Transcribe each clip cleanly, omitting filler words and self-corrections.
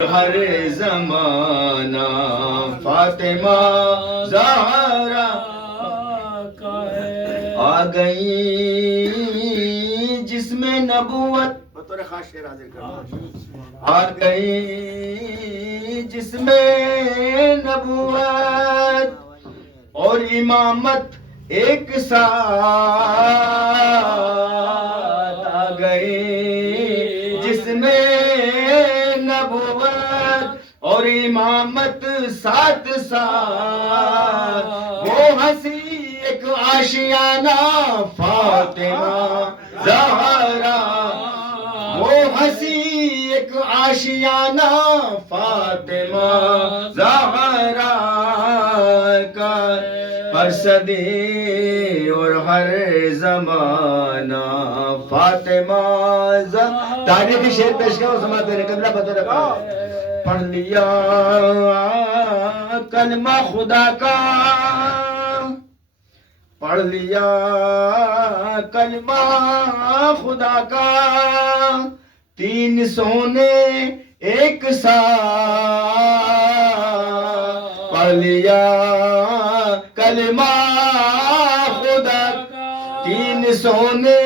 ہر زمانہ فاطمہ زہرا آ گئی جس میں نبوت بطور خاص شعر حاضر کرنا آ گئی جس میں نبوت اور امامت ایک ساتھ آ گئی جس میں اور امامت ساتھ ساتھ وہ ہنسی ایک آشیانہ فاطمہ زہرا وہ ہنسی ایک آشیانہ فاطمہ زہرا کا ہر صدی اور ہر زمانہ فاطمہ زہرا تاریخی شعر پیش کرو سماعت میرے قبلہ بطور پڑھ لیا کلمہ خدا کا پڑھ لیا کلمہ خدا کا تین سونے ایک ساتھ پڑھ لیا کلمہ خدا کا تین سونے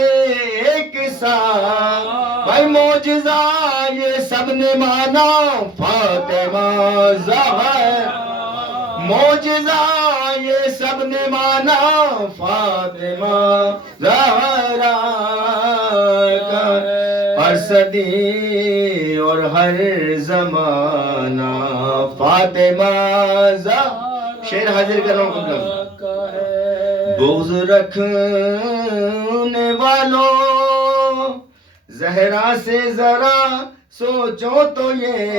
ایک ساتھ بھائی معجزہ یہ سب نے مانا فاطمہ زہرا معجزہ یہ سب نے مانا فاطمہ زہرا کا ہر صدی اور ہر زمانہ فاطمہ زہرا شعر حاضر کر رہا ہوں بغض رکھنے والوں زہرا سے ذرا سوچو تو یہ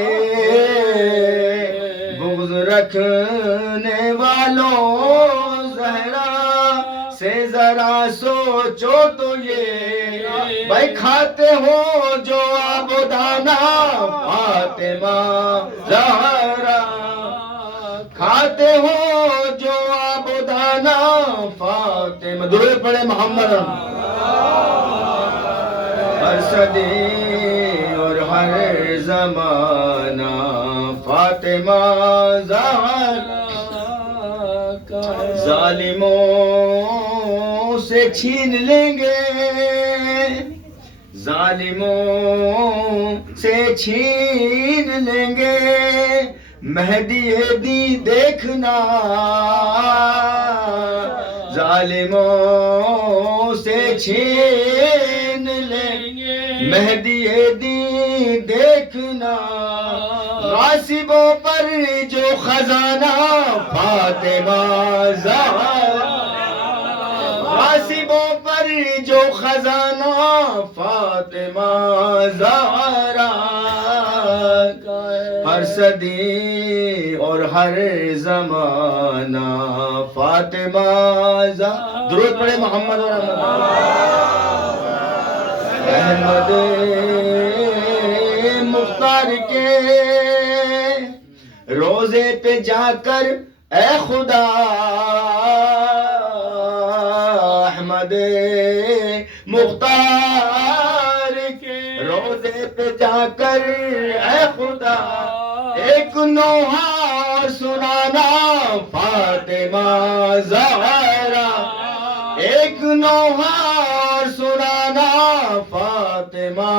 بغض رکھنے والوں زہرا سے ذرا سوچو تو یہ بھائی کھاتے ہو جو عبدانہ فاطمہ زہرا کھاتے ہو جو عبدانہ فاطمہ درود پڑھے محمد ہر صدی اور ہر زمانہ فاطمہ زہرا ظالموں سے چھین لیں گے ظالموں سے چھین لیں گے مہدی دی دیکھنا ظالموں سے چھین لیں گے مہدی دی دیکھنا غاصبوں پر جو خزانہ فاطمہ زہرا غاصبوں پر جو خزانہ فاطمہ زہرا ہر صدی اور ہر زمانہ فاطمہ زہرا درود پڑھے محمد اور احمد مختار کے روزے پہ جا کر اے خدا احمد مختار کے روزے پہ جا کر اے خدا ایک نوحہ سنانا فاطمہ زہرا ایک نوحہ سنانا فاطمہ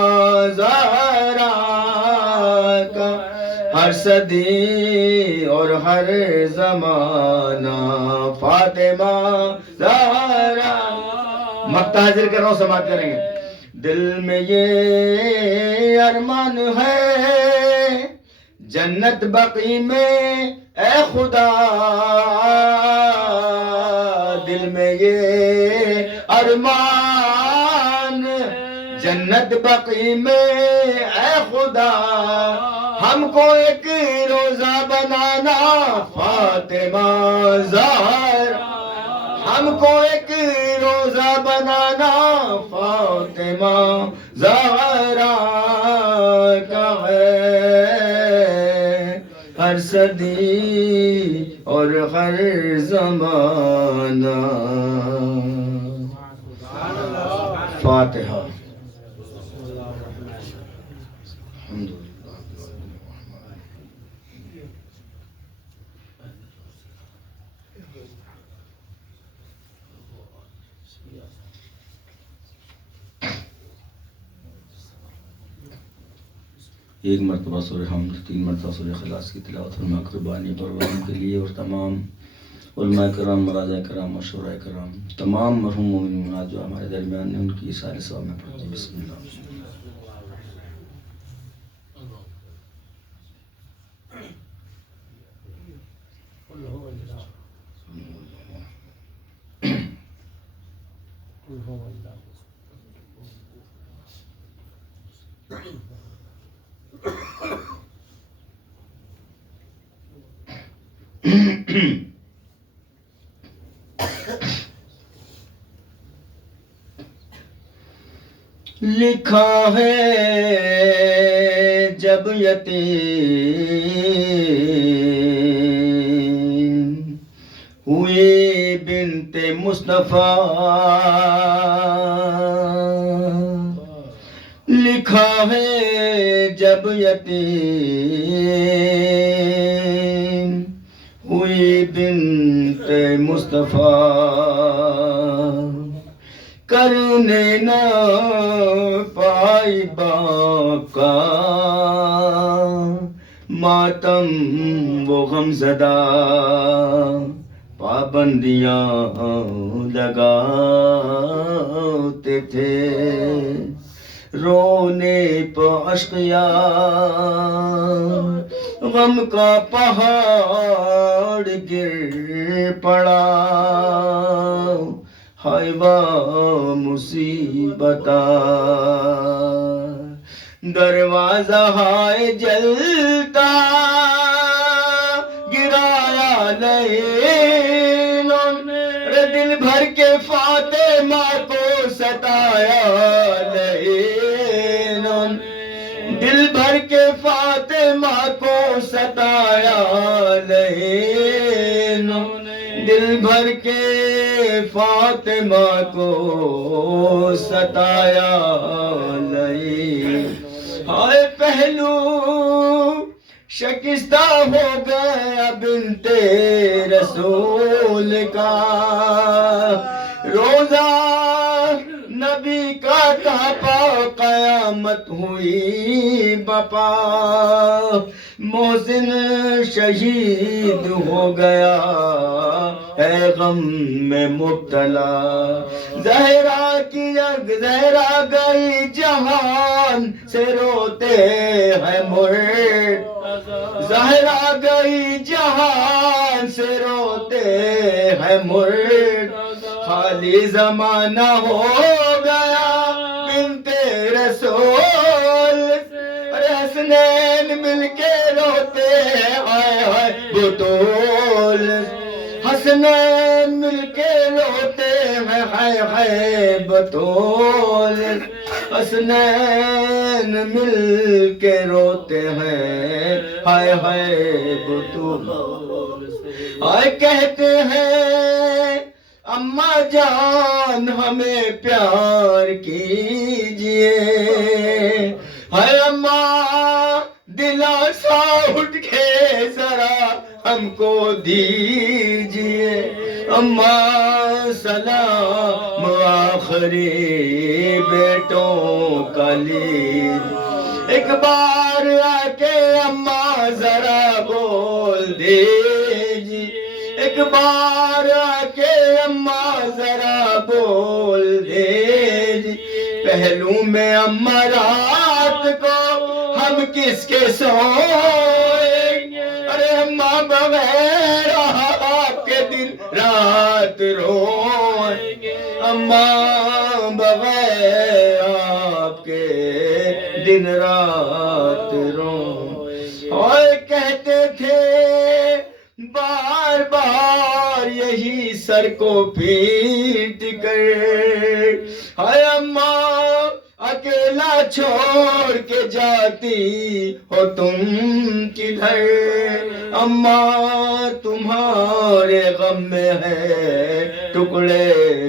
زہرا کا ہر صدی اور ہر زمانہ فاطمہ زہرا مقطع حاضر کر رہا ہوں سماعت کریں گے دل میں یہ ارمان ہے جنت بقی میں اے خدا دل میں یہ ارمان جنت بقی میں اے خدا ہم کو ایک روزہ بنانا فاطمہ زہرا ہم کو ایک روزہ بنانا فاطمہ زہرا کا ہے ہر صدی اور ہر زمانہ فاتحہ الحمدللہ ایک مرتبہ سورہ حمد، 3 مرتبہ سورہ اخلاص کی تلاوت فرما قربانی پروگرام کے لیے اور تمام علماء کرام، مراجع کرام اور شورا کرام، تمام مرحوم مومنات جو ہمارے درمیان ہیں، ان کی سارے ثواب میں پڑھتے ہیں۔ بسم اللہ۔ لکھا ہے جب یتیم ہوئی بنت مصطفیٰ، لکھا ہے جب یتیم ہوئی بنت مصطفیٰ، کرنے نہ پائی باپ کا ماتم وہ غمزدہ، پابندیاں لگاتے تھے رونے پہ اشقیا، غم کا پہاڑ گر پڑا، ہائے واہ مصیبتہ، دروازہ ہائے جلتا گرایا لینوں نے، دل بھر کے فاطمہ کو ستایا لینوں نے، دل بھر کے فاطمہ کو ستایا لینوں نے، دل بھر کے فاطمہ کو ستایا لئی، ہائے پہلو شکستہ ہو گیا بنت رسول کا، روزہ نبی کا کعبہ قیامت ہوئی بپا، محسن شہید ہو گیا ہے غم میں مبتلا، زہرا کی جگ زہرا گئی جہان سے روتے ہیں مرد، زہرا گئی جہان سے روتے ہیں مرد، خالی زمانہ ہو گیا بنت رسول، حسنین مل کے روتے ہیں ہائے ہائے بطول، حسنین مل کے روتے ہیں ہائے ہائے بطول، حسنین مل کے روتے ہیں ہائے ہائے بطول، ہائے کہتے ہیں اماں جان ہمیں پیار کیجئے، ہائے اماں دلاسا اٹھ کے ذرا ہم کو دیجئے، اماں سلام آخری بیٹوں کا لیجئے، ایک بار آ کے اماں ذرا بول دیجئے، ایک بار آ کے اماں ذرا بول دیجئے، پہلو میں اماں رات کو ہم کس کے سوئیں گے، ارے اماں بغیر آپ کے دن رات روئیں گے، اماں بغیر آپ کے دن رات روئیں، اور کہتے تھے بار بار یہی سر کو پیٹ کر، ہائے اماں اکیلا چھوڑ کے جاتی ہو تم کدھر، اماں تمہارے غم میں ہے ٹکڑے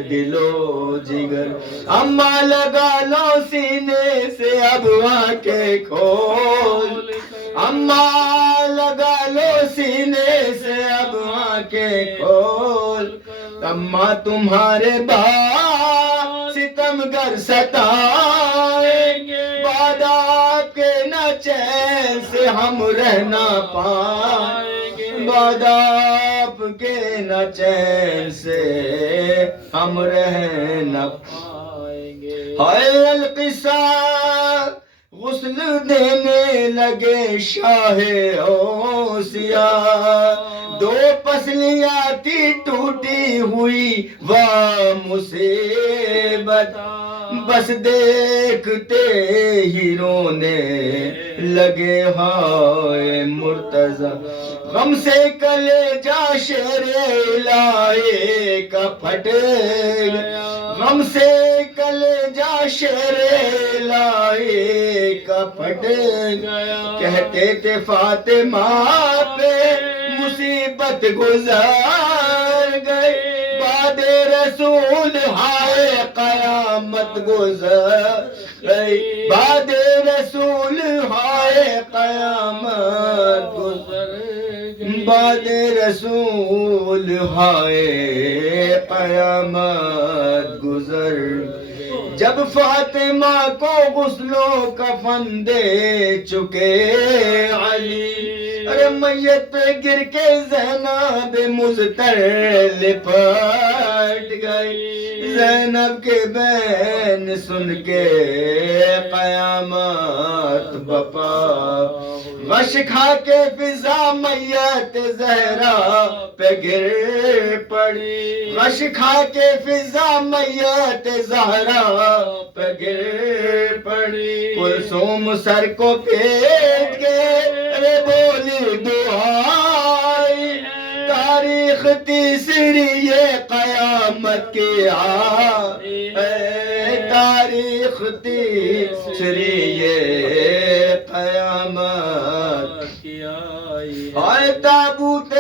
دل و جگر، اماں لگا لو سینے سے اب آنکھیں کھول، اماں لگا لو سینے سے اب آنکھیں کھول، اماں تمہارے ستم گر ستائیں گے، بعد آپ کے نہ چین چین سے ہم رہنا پائیں گے، بعد آپ کے نہ چین سے ہم رہنا پائیں گے۔ ہائے القصہ غسل دینے لگے شاہ اوسیا، دو پسلیاں تھی ٹوٹی ہوئی وہ مصیبت، بس دیکھتے ہی رونے لگے ہائے مرتضی، غم سے کلیجہ شیر الہی کا پھٹ گیا، غم سے کلیجہ شیر الہی کا پھٹ گیا، کہتے تھے فاطمہ پہ مصیبت گزر گئی، بعد رسول ہائے قیامت گزر گئی، بعد رسول ہائے قیامت گزر گئی، بعد رسول ہائے قیامت گزر گئی، جب فاطمہ کو غسل و کفن دے چکے علی، ارے میت پہ گر کے زینب مضطر لپٹ گئی، زینب کے بین سن کے قیامت بپا، غش کھا کے فضا میت زہرا پہ گر پڑی، غش کھا کے فضا میت زہرا پہ گر پڑی، کلثوم سر کو پیٹ کے رے بولی دعائی، تاریخ تیسری یہ قیامت کی آئی ہے، تاریخ تیسری یہ قیامت کی آئی ہے، ہائے تابوت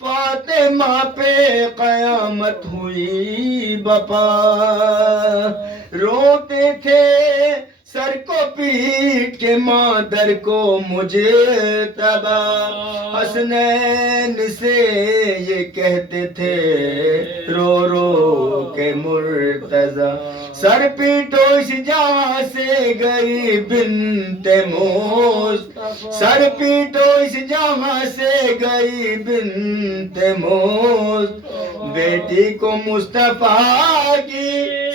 فاطمہ پہ قیامت ہوئی بپا، روتے تھے سر کو پیٹ کے مادر کو مجھے تبا، حسنین سے یہ کہتے تھے رو رو کے مرتضی، سر پیٹو اس جہاں سے گئی بنت مصطفیٰ، سر پیٹو اس جہاں سے گئی بنت مصطفیٰ، بیٹی کو مصطفیٰ کی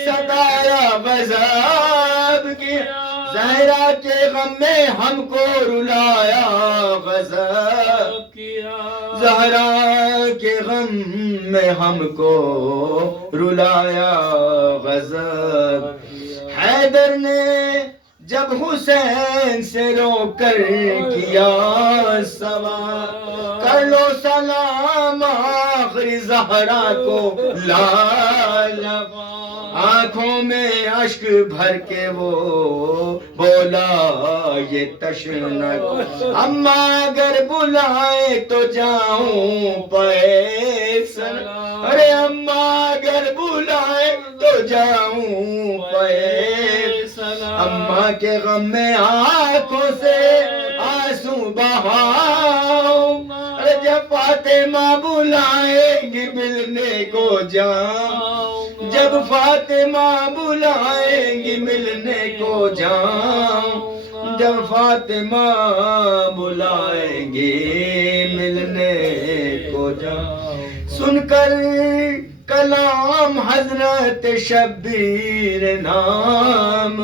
ستایا غضب کی، زہرا کے غم میں ہم کو رلایا غضب کیا، زہرا کے غم میں ہم کو رلایا غضب، حیدر نے جب حسین سے رو کر کیا سوال، کر لو سلام آخری زہرا کو لالوا، آنکھوں میں اشک بھر کے وہ بولا یہ تشنک، اماں اگر بلائے تو جاؤں پیسن، ارے اماں اگر بلائے تو جاؤں پیسن، اماں کے غم میں آنکھوں سے آنسو بہاؤں، ارے جب فاطمہ بلائیں گی ملنے کو جاؤں، جب فاطمہ بلائیں گی ملنے کو جاؤں، جب فاطمہ بلائیں گی ملنے کو جاؤں، سن کر کلام حضرت شبیر نام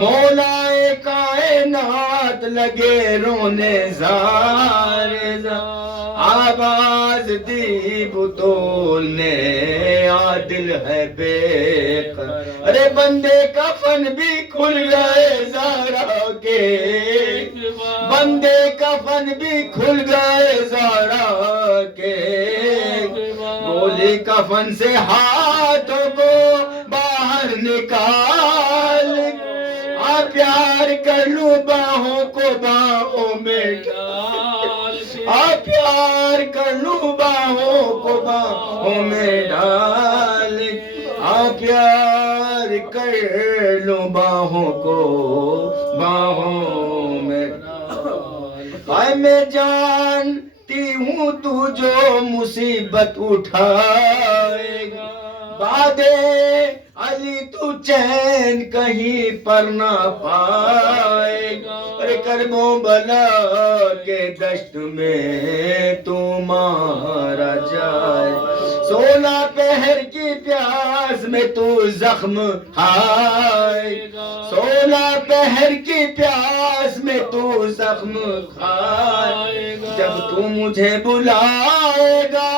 مولائے کائنات لگے رونے زار آواز دی بطول نے عادل ہے بے قرار، ارے بندے کفن بھی کھل گئے زہرا کے، بندے کفن بھی کھل گئے زہرا کے، بولی کفن سے ہاتھوں کو باہر نکال، پیار کر لوں باہوں کو باہوں میں ڈال، پیار کر لوں باہوں کو باہوں میں ڈال، پیار کر لوں باہوں کو باہوں میں ڈال، میں جانتی ہوں تو جو مصیبت اٹھائے گا، بعد علی تو چین کہیں پر نہ پائے گا، کربوں بلا کے دشت میں تو مارا جائے، 16 پہر کی پیاس میں تو زخم کھائے، 16 پہر کی پیاس میں تو زخم کھائے، جب تو مجھے بلائے گا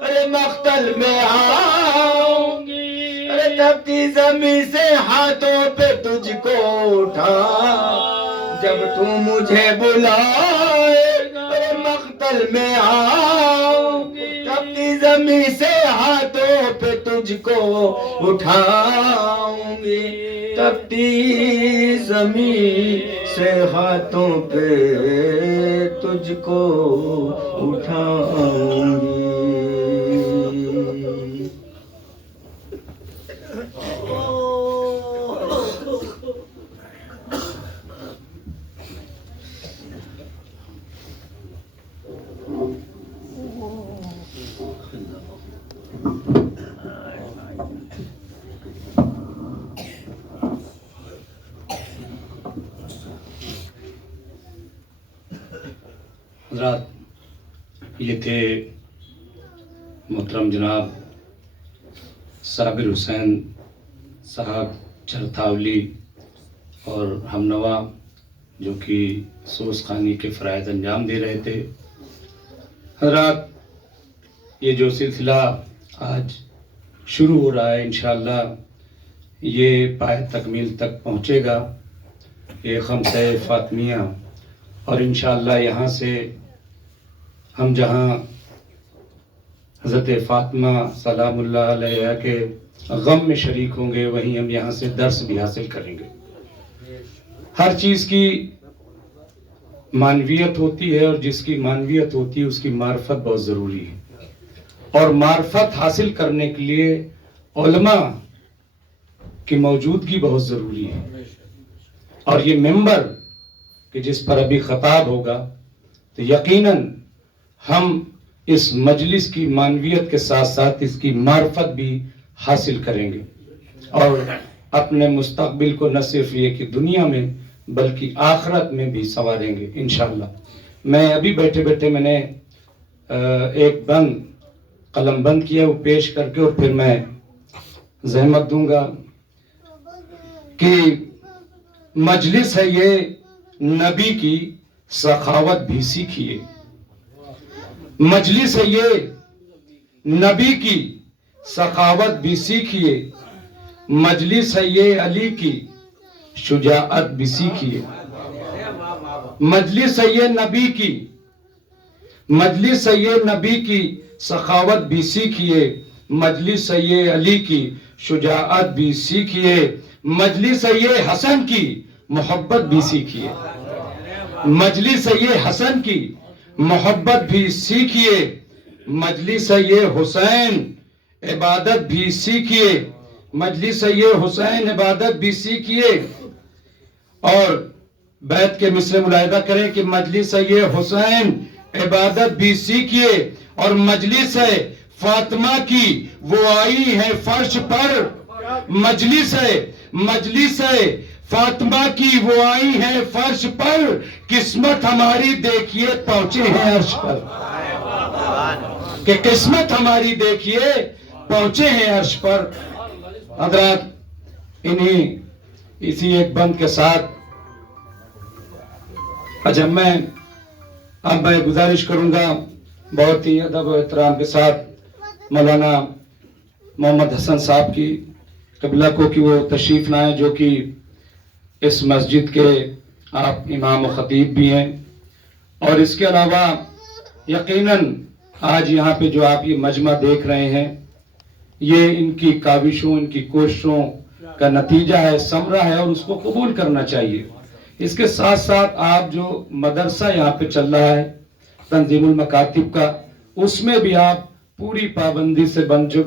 ارے مقتل میں آؤں گی، ارے تپتی زمین سے ہاتھوں پہ تجھ کو اٹھا، جب تو مجھے بلائے گا ارے مقتل میں آؤں گی، تپتی زمین سے ہاتھوں پہ تجھ کو اٹھاؤں گی، تپتی زمین سے ہاتھوں پہ تجھ کو اٹھاؤں گی۔ حضرات، یہ تھے محترم جناب صابر حسین صاحب چرتھاولی اور ہم نوا، جو کہ سوز خانی کے فرائض انجام دے رہے تھے۔ حضرات، یہ جو سلسلہ آج شروع ہو رہا ہے انشاءاللہ یہ پائے تکمیل تک پہنچے گا، یہ خمسہ فاطمیہ، اور انشاءاللہ یہاں سے ہم جہاں حضرت فاطمہ سلام اللہ علیہ کے غم میں شریک ہوں گے، وہیں ہم یہاں سے درس بھی حاصل کریں گے۔ ہر چیز کی معنویت ہوتی ہے، اور جس کی معنویت ہوتی ہے اس کی معرفت بہت ضروری ہے، اور معرفت حاصل کرنے کے لیے علماء کی موجودگی بہت ضروری ہے۔ اور یہ ممبر کہ جس پر ابھی خطاب ہوگا، تو یقیناً ہم اس مجلس کی معنویت کے ساتھ ساتھ اس کی معرفت بھی حاصل کریں گے، اور اپنے مستقبل کو نہ صرف یہ کہ دنیا میں بلکہ آخرت میں بھی سنواریں گے انشاءاللہ۔ میں ابھی بیٹھے بیٹھے میں نے ایک بند قلم بند کیا، وہ پیش کر کے اور پھر میں زحمت دوں گا کہ مجلس ہے یہ نبی کی سخاوت بھی سیکھیے، مجلس ہے یہ نبی کی سخاوت بھی سیکھیے، مجلس ہے یہ علی کی شجاعت بھی سیکھیے، مجلس ہے یہ نبی کی، مجلس ہے یہ نبی کی سخاوت بھی سیکھیے، مجلس ہے یہ علی کی شجاعت بھی سیکھیے، مجلس ہے یہ حسن کی محبت بھی سیکھیے، مجلس ہے یہ حسن کی محبت بھی سیکھیے، مجلس ہے یہ حسین عبادت بھی سیکھیے، مجلس ہے یہ حسین عبادت بھی سیکھیے، اور بیت کے مصرع ملاحظہ کریں کہ مجلس ہے یہ حسین عبادت بھی سیکھیے، اور مجلس ہے فاطمہ کی وہ آئی ہے فرش پر، مجلس ہے فاطمہ کی وہ آئی ہے فرش پر، قسمت ہماری دیکھیے پہنچے ہیں عرش پر، کہ قسمت ہماری دیکھیے پہنچے ہیں عرش پر۔ حضرات، اسی ایک بند کے ساتھ اچھا میں گزارش کروں گا بہت ہی ادب و احترام کے ساتھ مولانا محمد حسن صاحب کی قبلہ کو کہ وہ تشریف لائیں، جو کہ اس مسجد کے آپ امام و خطیب بھی ہیں، اور اس کے علاوہ یقیناً آج یہاں پہ جو آپ یہ مجمع دیکھ رہے ہیں یہ ان کی کاوشوں، ان کی کوششوں کا نتیجہ ہے، ثمرہ ہے، اور اس کو قبول کرنا چاہیے۔ اس کے ساتھ ساتھ آپ جو مدرسہ یہاں پہ چل رہا ہے تنظیم المکاتب کا، اس میں بھی آپ پوری پابندی سے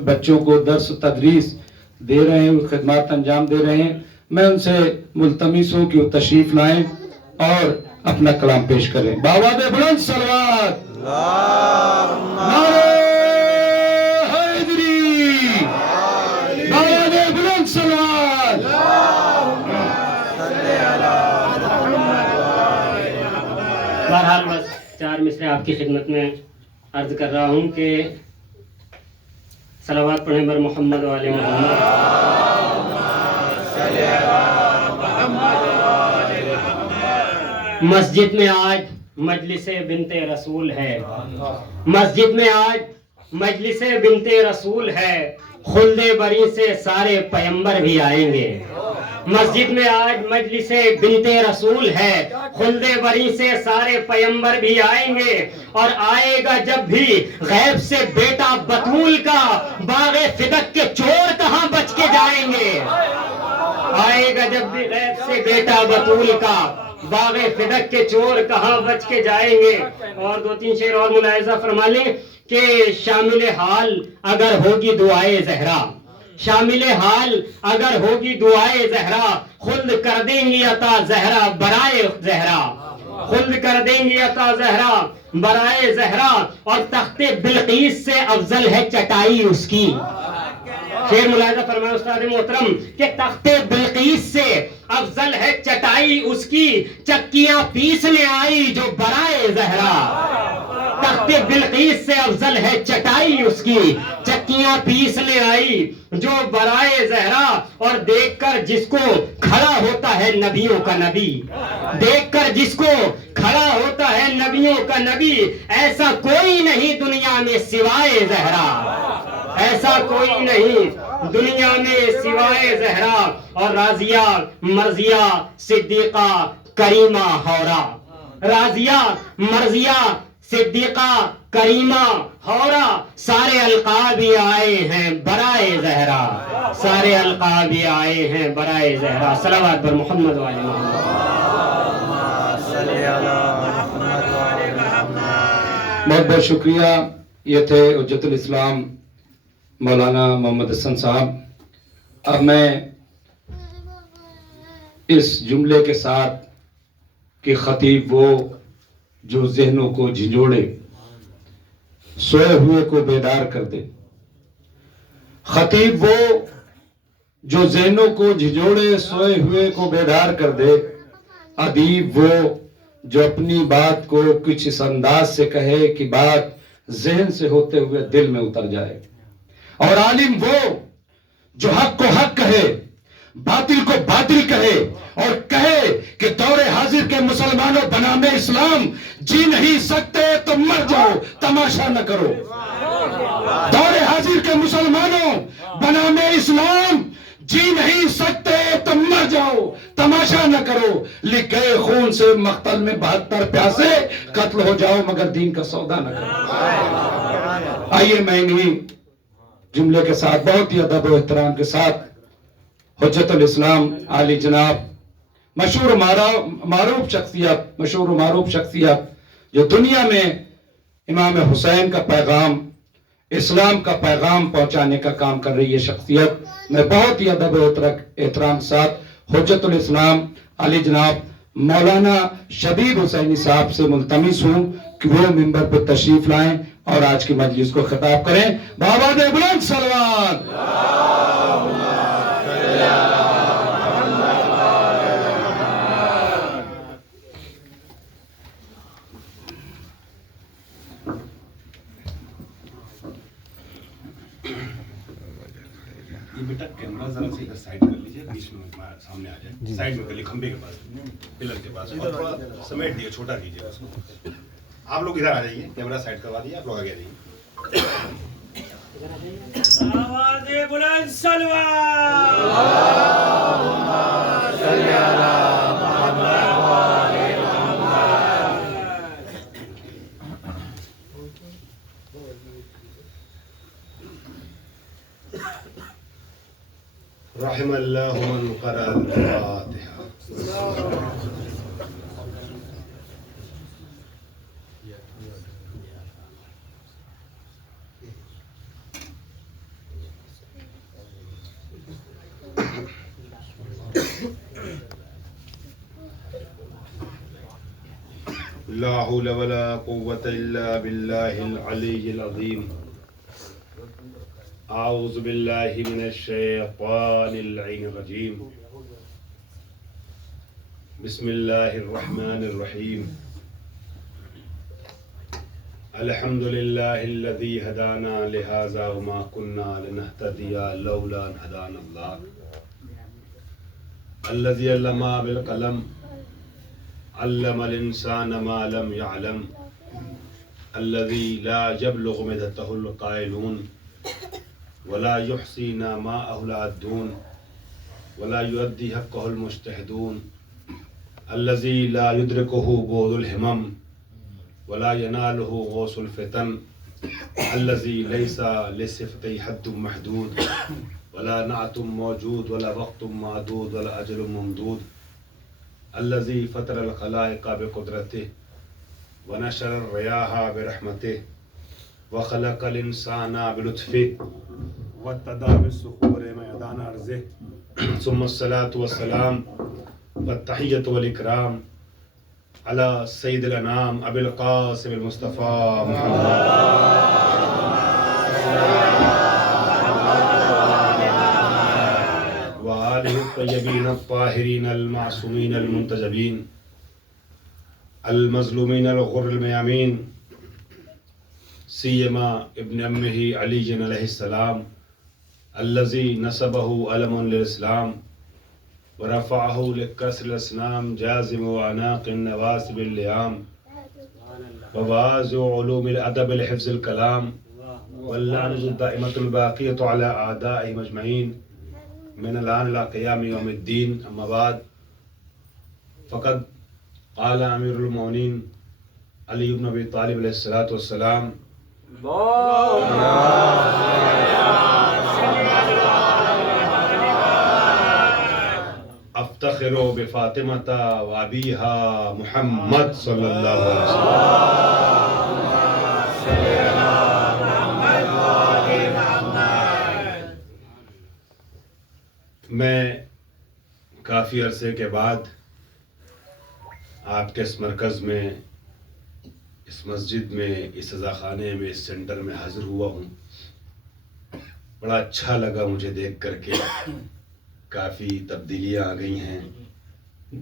بچوں کو درس و تدریس دے رہے ہیں، خدمات انجام دے رہے ہیں۔ میں ان سے ملتمس ہوں کہ وہ تشریف لائیں اور اپنا کلام پیش کریں۔ بآواز بلند صلوات، نعرہ حیدری، بآواز بلند صلوات، بہرحال بس 4 مصرے آپ کی خدمت میں عرض کر رہا ہوں کہ صلوات پڑھیں بر محمد و آل محمد. مسجد میں آج مجلس بنت رسول ہے، مسجد میں آج مجلس بنت رسول ہے، خلد بری سے سارے پیمبر بھی آئیں گے. مسجد میں آج مجلس بنت رسول ہے، خلد بری سے سارے پیمبر بھی آئیں گے. اور آئے گا جب بھی غیب سے بیٹا بطول کا، باغ فدق کے چور کہاں بچ کے جائیں گے. آئے گا جب بھی غیب سے بیٹا بطول کا، باغ فدق کے چور کہاں بچ کے جائیں گے. اور 2-3 شعر اور ملاحظہ فرما لیں کہ شامل حال اگر ہوگی دعائے زہرا، شامل حال اگر ہوگی دعائے زہرا، خلد کر دیں گی عطا زہرا برائے زہرا، خلد کر دیں گی عطا زہرا برائے زہرا. اور تخت بلقیس سے افضل ہے چٹائی اس کی. شعر ملاحظہ فرمائے استاد محترم کہ تخت بلقیس سے افضل ہے چٹائی اس کی، چکیاں پیسنے آئی جو برائے زہرا. تخت بلقیس سے افضل ہے چٹائی اس کی، چکیاں پیسنے آئی جو برائے زہرا. اور دیکھ کر جس کو کھڑا ہوتا ہے نبیوں کا نبی، دیکھ کر جس کو کھڑا ہوتا ہے نبیوں کا نبی، ایسا کوئی نہیں دنیا میں سوائے زہرا، ایسا کوئی نہیں دنیا میں سوائے زہرا. اور راضیہ مرضیہ صدیقہ کریمہ ہورا، راضیہ مرضیہ صدیقہ کریمہ ہورا، سارے القاب ہی آئے ہیں برائے زہرا، سارے القاب ہی آئے ہیں برائے زہرا. صلوات بر محمد و آل محمد. بہت بہت شکریہ. یہ تھے حجت الاسلام مولانا محمد حسن صاحب. اب میں اس جملے کے ساتھ کہ خطیب وہ جو ذہنوں کو جھنجھوڑے، سوئے ہوئے کو بیدار کر دے. خطیب وہ جو ذہنوں کو جھنجھوڑے، سوئے ہوئے کو بیدار کر دے. ادیب وہ جو اپنی بات کو کچھ اس انداز سے کہے کہ بات ذہن سے ہوتے ہوئے دل میں اتر جائے. اور عالم وہ جو حق کو حق کہے، باطل کو باطل کہے، اور کہے کہ دور حاضر کے مسلمانوں بنام اسلام جی نہیں سکتے تو مر جاؤ، تماشا نہ کرو. دور حاضر کے مسلمانوں بنام اسلام جی نہیں سکتے تو مر جاؤ، تماشا نہ کرو. لکھ گئے خون سے مقتل میں 72 پیاسے، قتل ہو جاؤ مگر دین کا سودا نہ کرو. آئیے میں انہی جملے کے ساتھ بہت ہی ادب و احترام کے ساتھ حجت الاسلام عالی جناب مشہور و معروف شخصیت جو دنیا میں امام حسین کا پیغام، اسلام کا پیغام پہنچانے کا کام کر رہی ہے شخصیت، میں بہت ہی ادب و احترام کے ساتھ حجت الاسلام علی جناب مولانا شبیب حسینی صاحب سے ملتمس ہوں کہ وہ ممبر پر تشریف لائیں اور آج کی مجلس کو خطاب کریں. بآواز بلند صلوات. یہ بیٹا کیمرہ ذرا سے ادھر سائڈ کر لیجیے، بیچ میں سامنے آ جائے، سائڈ میں کر لیے، کھمبے کے پاس، پلر کے پاس، اور تھوڑا سمیٹ دیے، چھوٹا کیجیے اس کو. آپ لوگ ادھر آ جائیے، کیمرہ سائڈ کروا دیے، آپ لوگ آگے آ جائیے. آواز بلند صلوات. رحم اللہ من قرأ الفاتحہ. لا حول ولا قوة إلا بالله العلي العظيم. أعوذ بالله من الشيطان اللعين الرجيم. بسم الله الرحمن الرحيم. الحمد لله الذي هدانا لهذا وما كنا لنهتدي لولا أن هدانا الله الذي علم بالقلم علم الإنسان ما لم يعلم الذي لا يبلغ مدته القائلون ولا يحصينا ماءه العادون ولا يؤدي حقه المجتهدون الذي لا يدركه بعد الهمم ولا يناله غوث الفتن الذي ليس لصفته حد محدود ولا نعت موجود ولا وقت معدود ولا أجل ممدود الذي فطر الخلائق بقدرته ونشر الرياح برحمته وخلق الإنسان بلطفه واتدى بالصخور ميدان أرضه ثم الصلاة والسلام والتحية والإكرام على سيد الأنام أبي القاسم المصطفى محمد وآله الطيبين الطاهرين المعصومين المنتجبين المظلومين الغر الميامين سيما ابن أمه علي عليه السلام الذي نسبه علما للإسلام ورفعه لكسر الأصنام جازم وعناق النواسب اللئام ووازع علوم الأدب لحفظ الكلام واللعنة الدائمة الباقية على أعدائهم أجمعين من الآن إلى قيام يوم الدين. أما بعد فقد قال أمير المؤمنين علي بن أبي طالب عليه الصلاة والسلام أفتخر بفاطمة وأبيها محمد صلى الله عليه وسلم. میں کافی عرصے کے بعد آپ کے اس مرکز میں، اس مسجد میں، اس عزاخانے میں، اس سینٹر میں حاضر ہوا ہوں. بڑا اچھا لگا مجھے دیکھ کر کے. کافی تبدیلیاں آ گئی ہیں.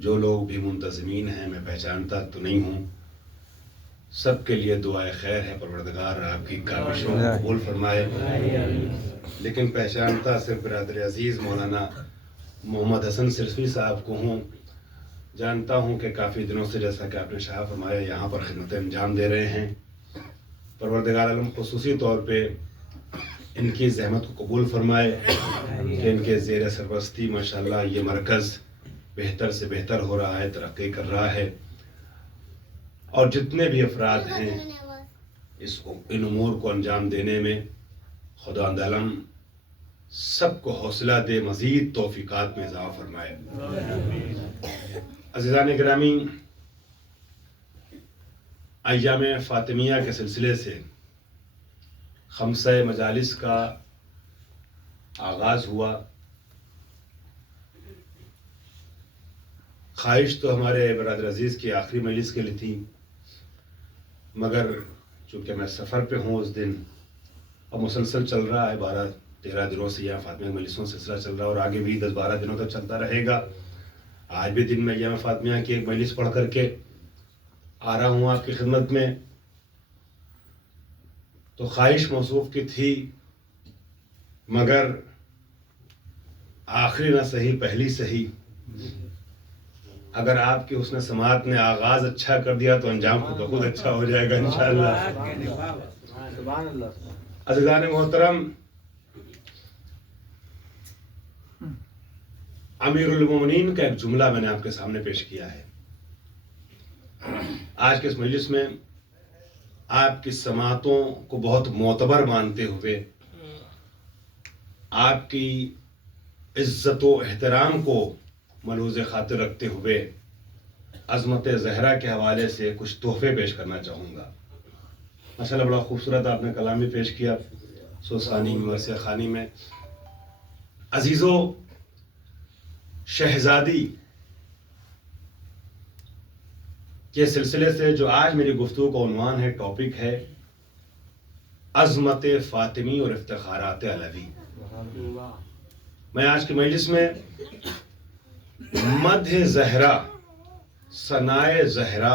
جو لوگ بھی منتظمین ہیں میں پہچانتا تو نہیں ہوں. سب کے لیے دعائے خیر ہے. پروردگار آپ کی کاوشوں کو قبول فرمائے. لیکن پہچانتا صرف برادر عزیز مولانا محمد حسن صرفی صاحب کو ہوں. جانتا ہوں کہ کافی دنوں سے، جیسا کہ آپ نے شاہ فرمایا، یہاں پر خدمت انجام دے رہے ہیں. پروردگار عالم خصوصی طور پہ ان کی زحمت کو قبول فرمائے کہ ان کے زیر سرپرستی ماشاءاللہ یہ مرکز بہتر سے بہتر ہو رہا ہے، ترقی کر رہا ہے. اور جتنے بھی افراد ہیں ان امور کو انجام دینے میں، خدا عالم سب کو حوصلہ دے، مزید توفیقات میں اضافہ فرمائے. عزیزان گرامی، ایام فاطمیہ کے سلسلے سے خمسہ مجالس کا آغاز ہوا. خواہش تو ہمارے برادر عزیز کی آخری مجلس کے لیے تھی، مگر چونکہ میں سفر پہ ہوں اس دن، اور مسلسل چل رہا ہے 12-13 دنوں سے یہاں فاطمیہ مجلسوں سے سلسلہ چل رہا ہے، اور آگے بھی 10-12 دنوں تک چلتا رہے گا. آج بھی دن میں ایام فاطمیہ کی ایک مجلس پڑھ کر کے آ رہا ہوں آپ کی خدمت میں. تو خواہش موصوف کی تھی، مگر آخری نہ صحیح پہلی صحیح. اگر آپ کی حسن سماعت نے آغاز اچھا کر دیا تو انجام خود بخود اچھا ہو جائے گا انشاءاللہ. عزیزان محترم، امیر المومنین کا ایک جملہ میں نے آپ کے سامنے پیش کیا ہے. آج کے اس مجلس میں آپ کی سماعتوں کو بہت معتبر مانتے ہوئے، آپ کی عزت و احترام کو ملحوظ خاطر رکھتے ہوئے عظمت زہرا کے حوالے سے کچھ تحفے پیش کرنا چاہوں گا. ماشاءاللہ بڑا خوبصورت آپ نے کلام بھی پیش کیا سوسانی مرثیہ خانی میں. عزیزو، شہزادی کے سلسلے سے جو آج میری گفتگو کا عنوان ہے، ٹاپک ہے عظمت فاطمی اور افتخارات علوی. میں آج کی مجلس میں مدح زہرا، ثنائے زہرا،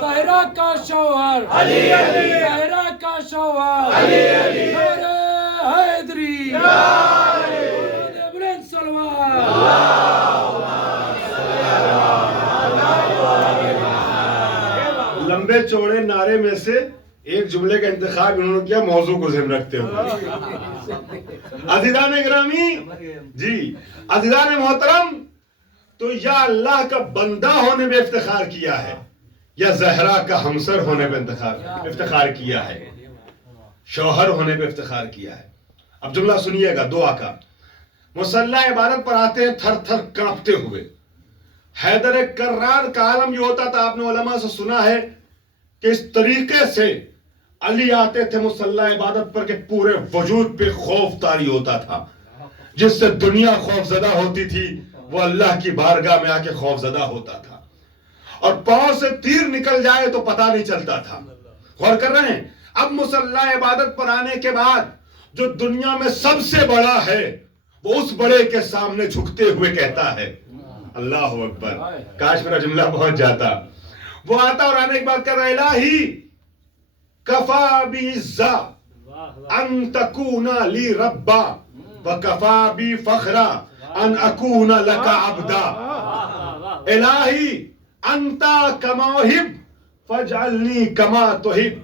زہرا کا شوہر علی علی، زہرا کا شوہر علی علی، حیدری بلند سلوات. لمبے چوڑے نعرے میں سے ایک جملے کا انتخاب انہوں نے کیا موضوع کو ذہن رکھتے ہوئے. عزیزان گرامی، جی عزیزان محترم، تو یا اللہ کا بندہ ہونے میں افتخار کیا ہے یا زہرا کا ہمسر ہونے پہ افتخار کیا ہے، شوہر ہونے پہ افتخار کیا ہے. اب جملہ سنیے گا دعا کا. مصلی عبادت پر آتے ہیں تھر تھر کانپتے ہوئے. حیدر کرار کا عالم یہ ہوتا تھا، آپ نے علماء سے سنا ہے کہ اس طریقے سے علی آتے تھے مصلی عبادت پر کہ پورے وجود پہ خوف طاری ہوتا تھا. جس سے دنیا خوف زدہ ہوتی تھی وہ اللہ کی بارگاہ میں آ کے خوف زدہ ہوتا تھا. اور پاؤں سے تیر نکل جائے تو پتہ نہیں چلتا تھا. غور کر رہے ہیں؟ اب مصلی عبادت پر آنے کے بعد جو دنیا میں سب سے بڑا ہے وہ اس بڑے کے سامنے جھکتے ہوئے کہتا ہے اللہ اکبر. کاش میرا جملہ پہنچ جاتا. وہ آتا اور آنے کے بعد کہتا ہے الہی کفا بی عزا ان تکون لی ربا وکفا بی فخرا ان اکون لک عبدا. الہی انتا کما احب فاجعلنی کما تحب.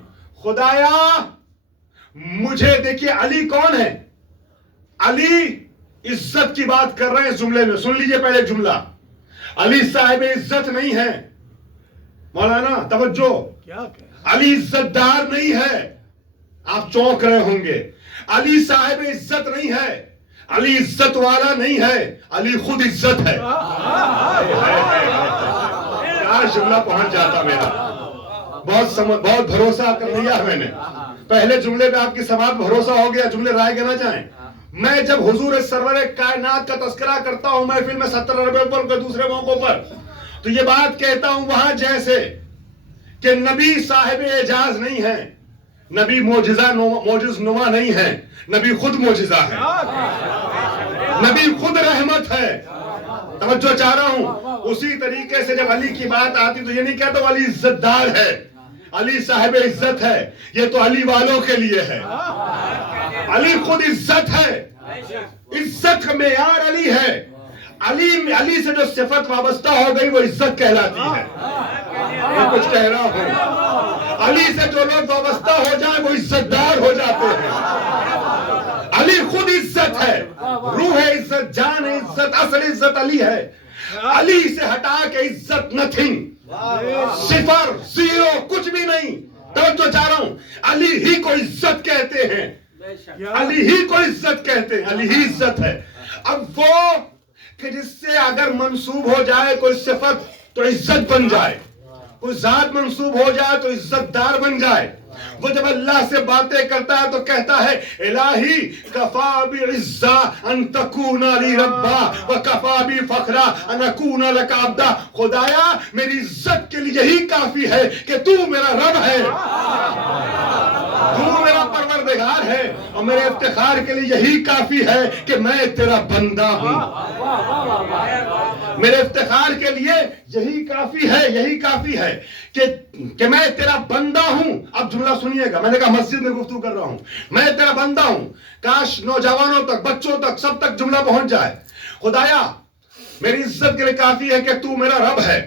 خدایا مجھے، دیکھیے علی کون ہے؟ علی عزت کی بات کر رہے ہیں. جملے میں سن لیجئے پہلے جملہ. علی صاحب عزت نہیں ہے مولانا، توجہ، علی عزت دار نہیں ہے. آپ چونک رہے ہوں گے. علی صاحب عزت نہیں ہے، علی عزت والا نہیں ہے، علی خود عزت ہے. کاش جملہ پہنچ جاتا میرا. بہت بھروسہ کر لیا ہے میں نے. پہلے جملے پہ آپ کی سماعت بھروسہ ہو گیا، جملے رائے کے نہ جائیں. میں جب حضور سرور کائنات کا تذکرہ کرتا ہوں محفل میں 17 ربیع الاول کے دوسرے موقعوں پر، تو یہ بات کہتا ہوں وہاں جیسے کہ نبی صاحب اعجاز نہیں ہے، نبی معجز نما نہیں ہے، نبی خود معجزہ ہے، نبی خود رحمت ہے. توجہ چاہ رہا ہوں. اسی طریقے سے جب علی کی بات آتی تو یہ نہیں کہتا وہ علی عزت دار ہے، علی صاحب عزت ہے. یہ تو علی والوں کے لیے ہے. علی خود عزت ہے. عزت کا معیار علی ہے. علی سے جو صفت وابستہ ہو گئی وہ عزت کہلاتی ہے. میں کچھ کہہ رہا ہوں. علی سے جو لوگ وابستہ ہو جائیں وہ عزت دار ہو جاتے ہیں. علی خود عزت ہے، روح عزت، جان عزت، اصل عزت علی ہے. علی سے ہٹا کے عزت نتھنگ، صفر، زیرو، کچھ بھی نہیں. توجہ چاہ رہا ہوں. علی ہی کو عزت کہتے ہیں، علی ہی کو عزت کہتے ہیں، علی ہی عزت ہے. اب وہ کہ جس سے اگر منسوب ہو جائے کوئی صفت تو عزت بن جائے، کوئی ذات منسوب ہو جائے تو عزت دار بن جائے. وہ جب اللہ سے باتیں کرتا ہے تو کہتا ہے الہی کفا بی عزا ان تکون لی ربا وکفا بی فخرا ان اکون لک عبدا. خدایا میری عزت کے لیے یہی کافی ہے کہ تو میرا رب ہے، تو میرا پروردگار ہے، اور میرے افتخار کے لیے یہی کافی ہے کہ میں تیرا بندہ ہوں. میرے افتخار کے لیے یہی کافی ہے، یہی کافی ہے کہ میں تیرا بندہ ہوں. اب جملہ سنیے گا. میں نے کہا مسجد میں گفتگو کر رہا ہوں. میں تیرا بندہ ہوں. کاش نوجوانوں تک، بچوں تک، سب تک جملہ پہنچ جائے. خدایا میری عزت کے لیے کافی ہے کہ تو میرا رب ہے،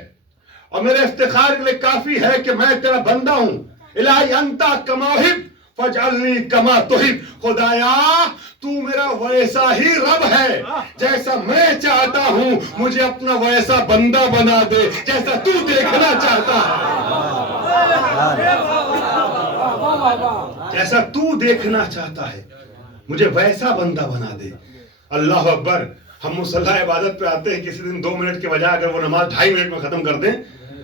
اور میرے افتخار کے لیے کافی ہے کہ میں تیرا بندہ ہوں. الہی انتا کما احب فاجعلنی کما تحب. خدایا تو میرا ویسا ہی رب ہے، جیسا میں چاہتا ہوں مجھے اپنا ویسا بندہ بنا دے جیسا تو دیکھنا چاہتا ہے، جیسا تو دیکھنا چاہتا ہے مجھے ویسا بندہ بنا دے. اللہ اکبر. ہم مصلی عبادت پہ آتے ہیں، کسی دن 2 منٹ کے بجائے اگر وہ نماز 2.5 منٹ میں ختم کر دیں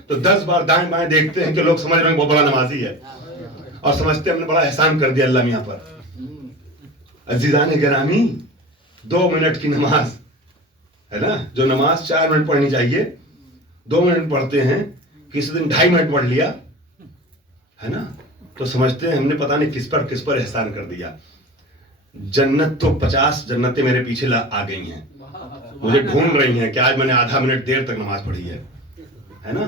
تو 10 بار دائیں بائیں دیکھتے ہیں کہ لوگ سمجھ رہے ہیں بہت بڑا نمازی ہے، اور سمجھتے ہیں ہم نے بڑا احسان کر دیا اللہ میاں پر. عزیزان گرامی، 2 منٹ کی نماز ہے نا، جو نماز 4 منٹ پڑھنی چاہیے 2 منٹ پڑھتے ہیں، کسی دن 2.5 منٹ پڑھ لیا ہے نا، تو سمجھتے ہیں ہم نے پتہ نہیں کس پر احسان کر دیا. جنت تو 50 جنتیں میرے پیچھے آ گئی ہیں، مجھے ڈھونڈ رہی ہیں کہ آج میں نے آدھا منٹ دیر تک نماز پڑھی ہے نا.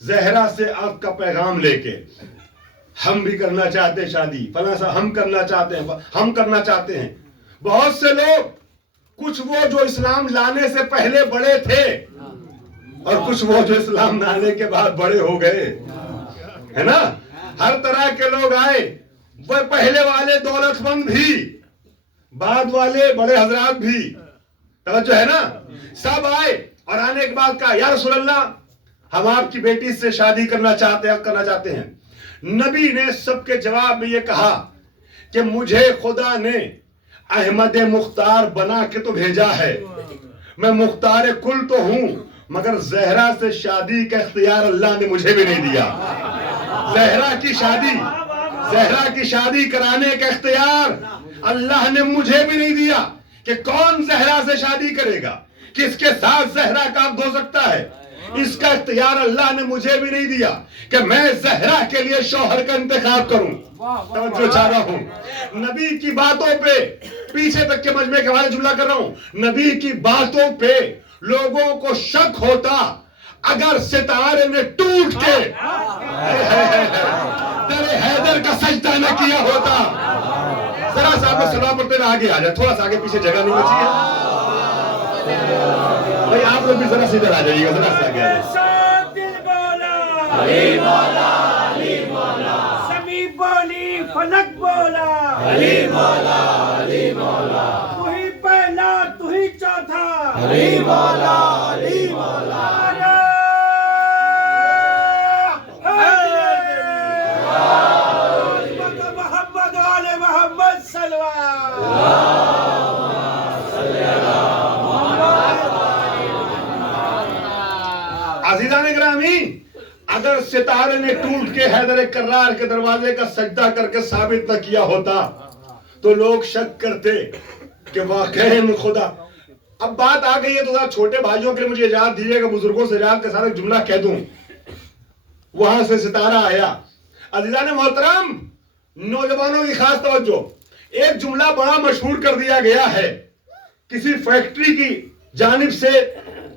زہرا سے عقد کا پیغام لے کے ہم بھی کرنا چاہتے ہیں شادی، فلاں سا ہم کرنا چاہتے ہیں. بہت سے لوگ، کچھ وہ جو اسلام لانے سے پہلے بڑے تھے اور کچھ وہ جو اسلام لانے کے بعد بڑے ہو گئے، ہے نا. ہر طرح کے لوگ آئے، وہ پہلے والے دولت مند بھی، بعد والے بڑے حضرات بھی، توجہ ہے نا. سب آئے اور آنے کے بعد کہا یا رسول اللہ ہم آپ کی بیٹی سے شادی کرنا چاہتے ہیں. نبی نے سب کے جواب میں یہ کہا کہ مجھے خدا نے احمد مختار بنا کے تو بھیجا ہے، میں مختار کل تو ہوں، مگر زہرا سے شادی کا اختیار اللہ نے مجھے بھی نہیں دیا. زہرا کی شادی کرانے کا اختیار اللہ نے مجھے بھی نہیں دیا کہ کون زہرا سے شادی کرے گا، کس کے ساتھ زہرا کا عقد ہو سکتا ہے. اس کا اختیار اللہ نے مجھے بھی نہیں دیا کہ میں زہرا کے لیے شوہر کا انتخاب کروں. توجہ چاہ رہا ہوں، نبی کی باتوں پہ، پیچھے تک کے مجمع کے حوالے جملہ کر رہا ہوں، نبی کی باتوں پہ لوگوں کو شک ہوتا اگر ستارے نے ٹوٹ کے تیرے حیدر کا سجدہ نہ کیا ہوتا. ذرا سا آپ سلام پڑھتے ہوئے آگے آ جائے، تھوڑا سا آگے پیچھے جگہ نہیں بچی ہے بھائی. آپ لوگ بھی ذرا سے ادھر آ جائیے گا، ذرا سے آگے آ جائیے. علی مولا، علی مولا، سمیع بولی فلک بولا، علی مولا، علی مولا، تو ہی پہلا تو ہی چوتھا، علی مولا، علی مولا. محمد آل محمد عزیزان گرامی، اگر ستارے نے ٹوٹ کے حیدر کرار کے دروازے کا سجدہ کر کے ثابت نہ کیا ہوتا تو لوگ شک کرتے کہ واقعی خدا. اب بات آ گئی ہے تو ذرا چھوٹے بھائیوں کے لیے مجھے اجازت دیجیے گا، بزرگوں سے اجازت کے ساتھ ایک جملہ کہہ دوں. وہاں سے ستارہ آیا. عزیزان محترم، نوجوانوں کی خاص توجہ، ایک جملہ بڑا مشہور کر دیا گیا ہے، کسی فیکٹری کی جانب سے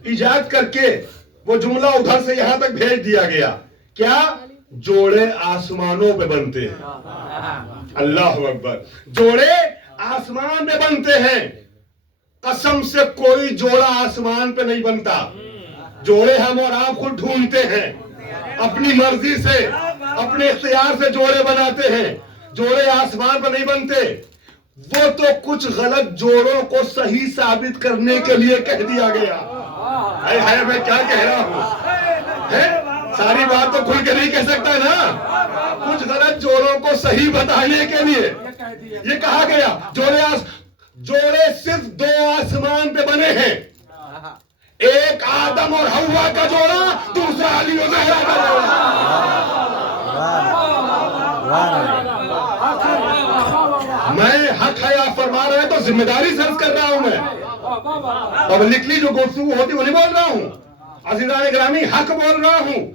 ایجاد کر کے وہ جملہ ادھر سے یہاں تک بھیج دیا گیا. کیا؟ جوڑے آسمانوں پہ بنتے ہیں. اللہ اکبر. جوڑے آسمان پہ بنتے ہیں. قسم سے کوئی جوڑا آسمان پہ نہیں بنتا. جوڑے ہم اور آپ خود ڈھونڈتے ہیں، اپنی مرضی سے، اپنے اختیار سے جوڑے بناتے ہیں. جوڑے آسمان پہ نہیں بنتے. وہ تو کچھ غلط جوڑوں کو صحیح ثابت کرنے کے لیے کہہ دیا گیا. میں کیا کہہ رہا ہوں، ساری بات تو کھل کے نہیں کہہ سکتا نا. کچھ غلط جوڑوں کو صحیح بتانے کے لیے یہ کہا گیا. جوڑے صرف دو آسمان پہ بنے ہیں، ایک آدم اور حوا کا جوڑا، دوسرا علی و زہرا کا جوڑا. میں حق حیا فرما رہا ہے تو ذمہ داری سے عرض کر رہا ہوں. میں پبلکلی جو گفتگو ہوتی وہ نہیں بول رہا ہوں. عزیزان گرامی، حق بول رہا ہوں.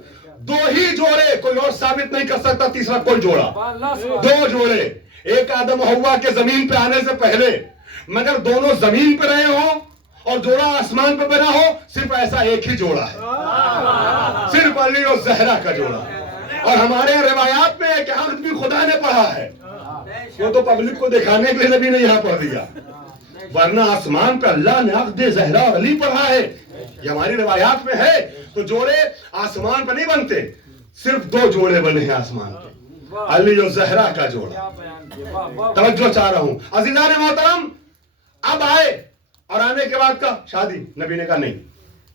دو ہی جوڑے، کوئی اور ثابت نہیں کر سکتا تیسرا کوئی جوڑا. دو جوڑے، ایک آدم و حوا کے زمین پہ آنے سے پہلے، مگر دونوں زمین پہ رہے ہوں اور جوڑا آسمان پہ بنا ہو، صرف ایسا ایک ہی جوڑا ہے، صرف علی اور زہرا کا جوڑا. اور ہمارے روایات میں ایک عقد بھی خدا نے پڑھا ہے، وہ تو پبلک کو دکھانے کے لیے نبی نے یہاں پڑھ دیا، ورنہ آسمان پہ اللہ نے عقد زہرا اور علی پڑھا ہے. یہ ہماری روایات میں ہے. تو جوڑے آسمان پہ نہیں بنتے، صرف دو جوڑے بنے ہیں آسمان پہ، علی اور زہرا کا جوڑا. توجہ چاہ رہا ہوں. عزیزان محترم، اب آئے اور آنے کے بعد کا شادی. نبی نے کہا نہیں،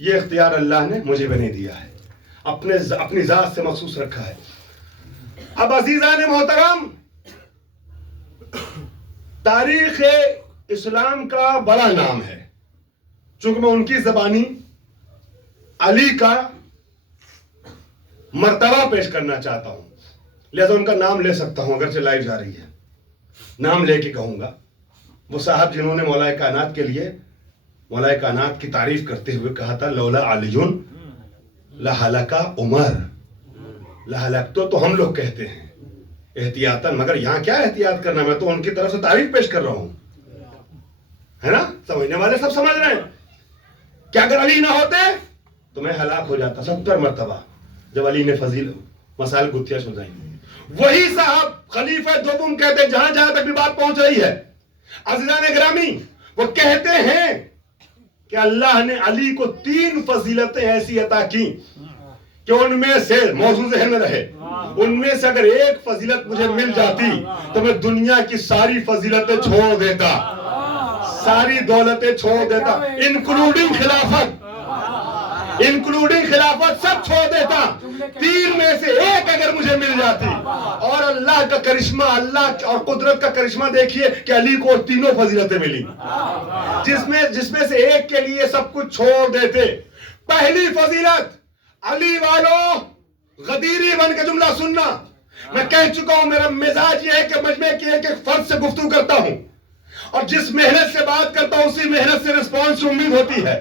یہ اختیار اللہ نے مجھے بھی نہیں دیا ہے، اپنی ذات سے مخصوص رکھا ہے. اب عزیزان محترم، تاریخ اسلام کا بڑا نام ہے. چونکہ میں ان کی زبانی علی کا مرتبہ پیش کرنا چاہتا ہوں، لہذا ان کا نام لے سکتا ہوں، اگرچہ لائیو جا رہی ہے. نام لے کے کہوں گا. وہ صاحب جنہوں نے مولا کائنات کے لیے مولا کائنات کی تعریف کرتے ہوئے کہا تھا لولا علی لہلک عمر. لہلک تو ہم لوگ کہتے ہیں احتیاطاً، مگر یہاں کیا احتیاط کرنا، میں تو ان کی طرف سے تعریف پیش کر رہا ہوں، ہے نا. سمجھنے والے سب سمجھ رہے ہیں کہ اگر علی نہ ہوتے تو میں ہلاک ہو جاتا 70 مرتبہ. جب علی نے فضیل مسائل گتھیاں سلجھائیں. وہی صاحب خلیفہ دوم کہتے ہیں, جہاں جہاں تک بھی بات پہنچ رہی ہے عزیزان گرامی, وہ کہتے ہیں کہ اللہ نے علی کو 3 فضیلتیں ایسی عطا کی کہ ان میں سے, موضوع ذہن میں رہے, ان میں سے اگر ایک فضیلت مجھے مل جاتی تو میں دنیا کی ساری فضیلتیں چھوڑ دیتا, ساری دولتیں چھوڑ دیتا, انکلوڈنگ خلافت سب چھوڑ دیتا. 3 میں سے ایک اگر مجھے مل جاتی. اور اللہ کا کرشمہ, اللہ اور قدرت کا کرشمہ دیکھیے کہ علی کو 3 فضیلتیں ملی, جس میں سے ایک کے لیے سب کچھ چھوڑ دیتے. پہلی فضیلت, علی والوں غدیری بن کے جملہ سننا. میں کہہ چکا ہوں میرا مزاج یہ ہے کہ مجمع کی ایک فرد سے گفتگو کرتا ہوں اور جس محنت سے بات کرتا ہوں اسی محنت سے رسپانس کی امید ہوتی ہے.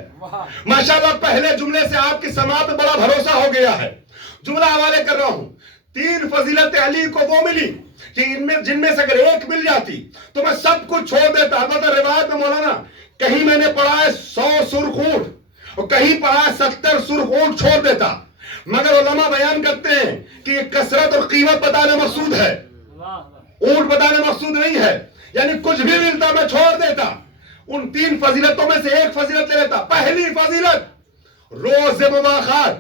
ماشاءاللہ پہلے جملے سے آپ کی سماعت پہ بڑا بھروسہ ہو گیا ہے. جملہ حوالے کر رہا ہوں. 3 فضیلت علی کو وہ ملی کہ جن میں سے اگر ایک مل جاتی تو میں سب کچھ چھوڑ دیتا. البتہ روایت میں مولانا کہیں میں نے پڑھا ہے 100 سرخ اونٹ اور کہیں پڑھا ہے 70 سرخ اونٹ چھوڑ دیتا. مگر علماء بیان کرتے ہیں کہ یہ کثرت اور قیمت بتانا مقصود ہے, اونٹ بتانا مقصود نہیں ہے. یعنی کچھ بھی ملتا میں چھوڑ دیتا. ان 3 فضیلتوں میں سے ایک فضیلت لے لیتا. پہلی فضیلت, روز مواخات,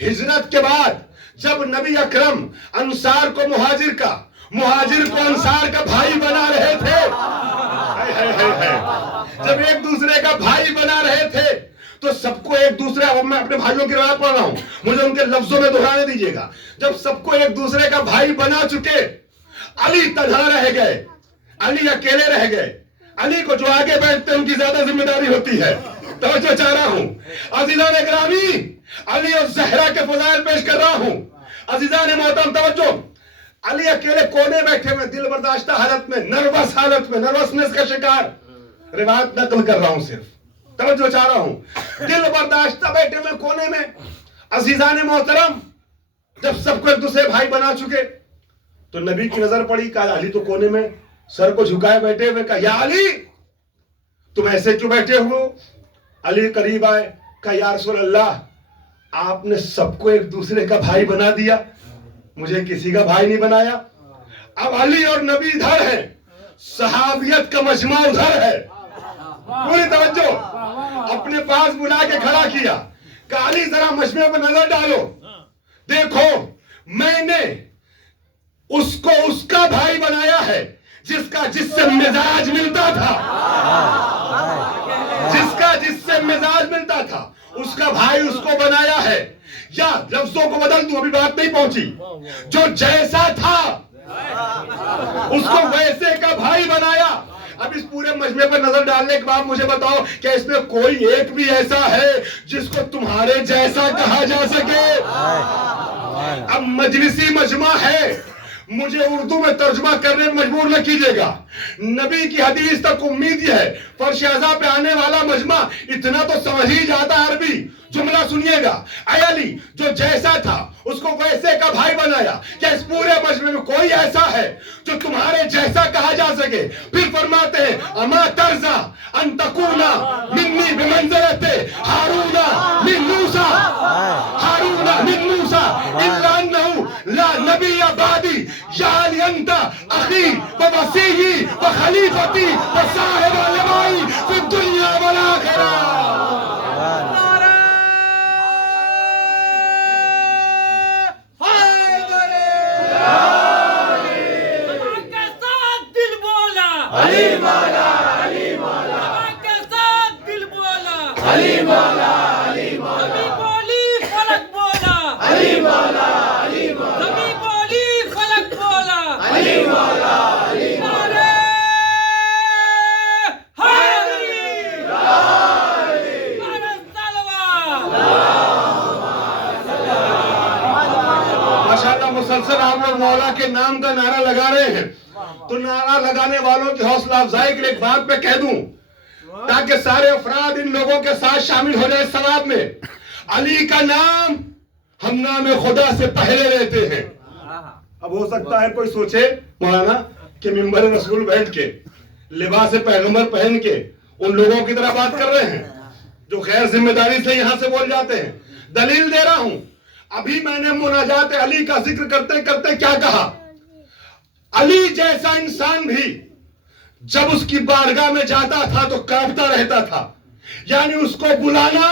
ہجرت کے بعد جب نبی اکرم انصار کو مہاجر کو انصار کا بھائی بنا رہے تھے, جب ایک دوسرے کا بھائی بنا رہے تھے تو سب کو ایک دوسرے, اب میں اپنے بھائیوں کی روایت پڑھ رہا ہوں, مجھے ان کے لفظوں میں دہرانے دیجیے گا. جب سب کو ایک دوسرے کا بھائی بنا چکے, علی تنہا رہ گئے, علی اکیلے رہ گئے. علی کو جو آگے بیٹھتے ہیں ان کی زیادہ ذمہ داری ہوتی ہے. توجہ چاہ رہا ہوں عزیزان گرامی, علی اور زہرا کے فضائل پیش کر رہا ہوں. عزیزان محترم توجہ, علی اکیلے کونے بیٹھے ہوئے, دل برداشتہ حالت میں, نروس حالت میں, نروسنس کا شکار, روایت نقل کر رہا ہوں صرف, توجہ چاہ رہا ہوں. دل برداشتہ بیٹھے ہوئے کونے میں. عزیزان محترم جب سب کو ایک دوسرے بھائی بنا چکے تو نبی کی نظر پڑی, کہا علی تو کونے میں سر کو جھکائے بیٹھے ہوئے, کہا یا علی تم ایسے کیوں بیٹھے ہو؟ علی قریب آئے, کہا یا رسول اللہ آپ نے سب کو ایک دوسرے کا بھائی بنا دیا, مجھے کسی کا بھائی نہیں بنایا. اب علی اور نبی ادھر ہے, صحابیت کا مجمع ادھر ہے. پوری توجہ, اپنے پاس بلا کے کھڑا کیا, کہا علی ذرا مجمع پہ نظر ڈالو, دیکھو میں نے اس کو اس کا بھائی بنایا ہے جس سے مزاج ملتا تھا, جس سے مزاج ملتا تھا اس کا بھائی اس کو بنایا ہے. یا لفظوں کو بدل دوں, ابھی بات نہیں پہنچی, جو جیسا تھا اس کو ویسے کا بھائی بنایا. اب اس پورے مجمع پر نظر ڈالنے کے بعد مجھے بتاؤ کہ اس میں کوئی ایک بھی ایسا ہے جس کو تمہارے جیسا کہا جا سکے؟ اب مجلسی مجمع ہے, مجھے اردو میں ترجمہ کرنے میں مجبور نہ کیجیے گا. نبی کی حدیث تک امید یہ ہے, فرش اعضاء پہ آنے والا مجمع اتنا تو سمجھ ہی جاتا عربی. جملہ سنیے گا, اے علی جو جیسا تھا اس کو ویسے کا بھائی بنایا. کیا اس پورے مجمع میں کوئی ایسا ہے جو تمہارے جیسا کہا جا سکے؟ پھر فرماتے ہیں اما ترضا ان تکونا منی بمنزلت ہارون من موسیٰ, ہارون من موسیٰ الا انہ لا نبی بعدی یا علی انت اخی ووصیی وخلیفتی وصاحب علمائی فی الدنیا والآخرہ. علی مولا, علی مولا, کے ساتھ دل بولا, علی مولا, علی مولا, زمین بولی فلک بولا, علی مولا, علی مولا, زمین بولی فلک بولا, علی مولا, علی مولا. ماشاءاللہ مسلسل آپ لوگ مولا کے نام کا نعرہ لگا رہے ہیں, تو نعرہ لگانے والوں کی حوصلہ افزائی کے لیے ایک بات پہ کہہ دوں تاکہ سارے افراد ان لوگوں کے ساتھ شامل ہو جائے ثواب میں. علی کا نام ہم نام خدا سے پہلے لیتے ہیں. اب ہو سکتا ہے کوئی سوچے مولانا کہ ممبر رسول بیٹھ کے لباس پیغمبر پہن کے ان لوگوں کی طرح بات کر رہے ہیں جو خیر ذمہ داری سے یہاں سے بول جاتے ہیں. دلیل دے رہا ہوں, ابھی میں نے مناجات علی کا ذکر کرتے کرتے کیا کہا؟ علی جیسا انسان بھی جب اس کی بارگاہ میں جاتا تھا تو کانپتا رہتا تھا. یعنی اس کو بلانا،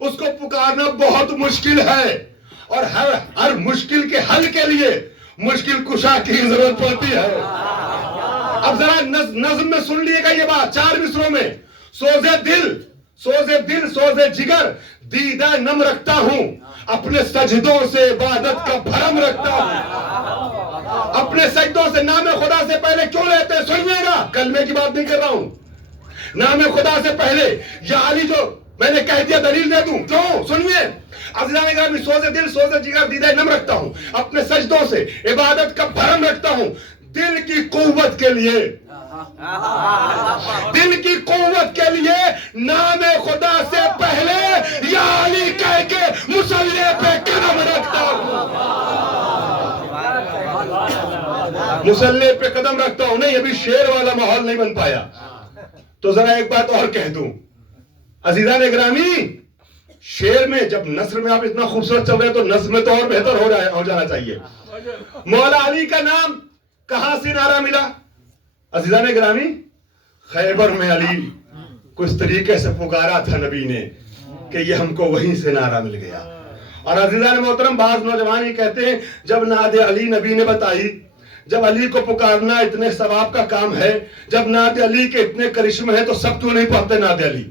اس کو پکارنا بہت مشکل ہے، اور ہر مشکل کے حل کے لیے مشکل کشا کی ضرورت پڑتی ہے. اب ذرا نظم میں سن لیے گا یہ بات 4 مصروں میں. سوزے دل سوزے جگر دیدہ نم رکھتا ہوں، اپنے سجدوں سے عبادت کا بھرم رکھتا ہوں. اپنے سجدوں سے نام خدا سے پہلے کیوں لیتے ہیں؟ سنیے گا، کلمے کی بات نہیں کر رہا ہوں. نام خدا سے پہلے یا علی جو میں نے کہہ دیا دلیل دے دوں کیوں؟ سنیے. عزیزان گرامی، سوزے دل سوزے جگر دیدہ نم رکھتا ہوں، اپنے سجدوں سے عبادت کا بھرم رکھتا ہوں. دل کی قوت کے لیے، دل کی قوت کے لیے نام خدا سے پہلے یا علی کہہ کے مصلی پہ قدم رکھتا ہوں. مصلی پہ قدم رکھتا ہوں. نہیں، ابھی شعر والا ماحول نہیں بن پایا تو ذرا ایک بات اور کہہ دوں. عزیزان گرامی، شعر میں جب نثر میں آپ اتنا خوبصورت چل رہے تو نظم میں تو اور بہتر ہو جانا چاہیے. مولا علی کا نام کہاں سے نعرہ ملا؟ عزیزان گرامی، خیبر میں علی کو اس طریقے سے پکارا تھا نبی نے کہ یہ ہم کو وہیں سے نعرہ مل گیا. اور عزیزان محترم، بعض نوجوان ہی کہتے ہیں جب نعت علی نبی نے بتائی، جب علی کو پکارنا اتنے ثواب کا کام ہے، جب نعت علی کے اتنے کرشمے ہیں تو سب کیوں نہیں پڑھتے نعت علی؟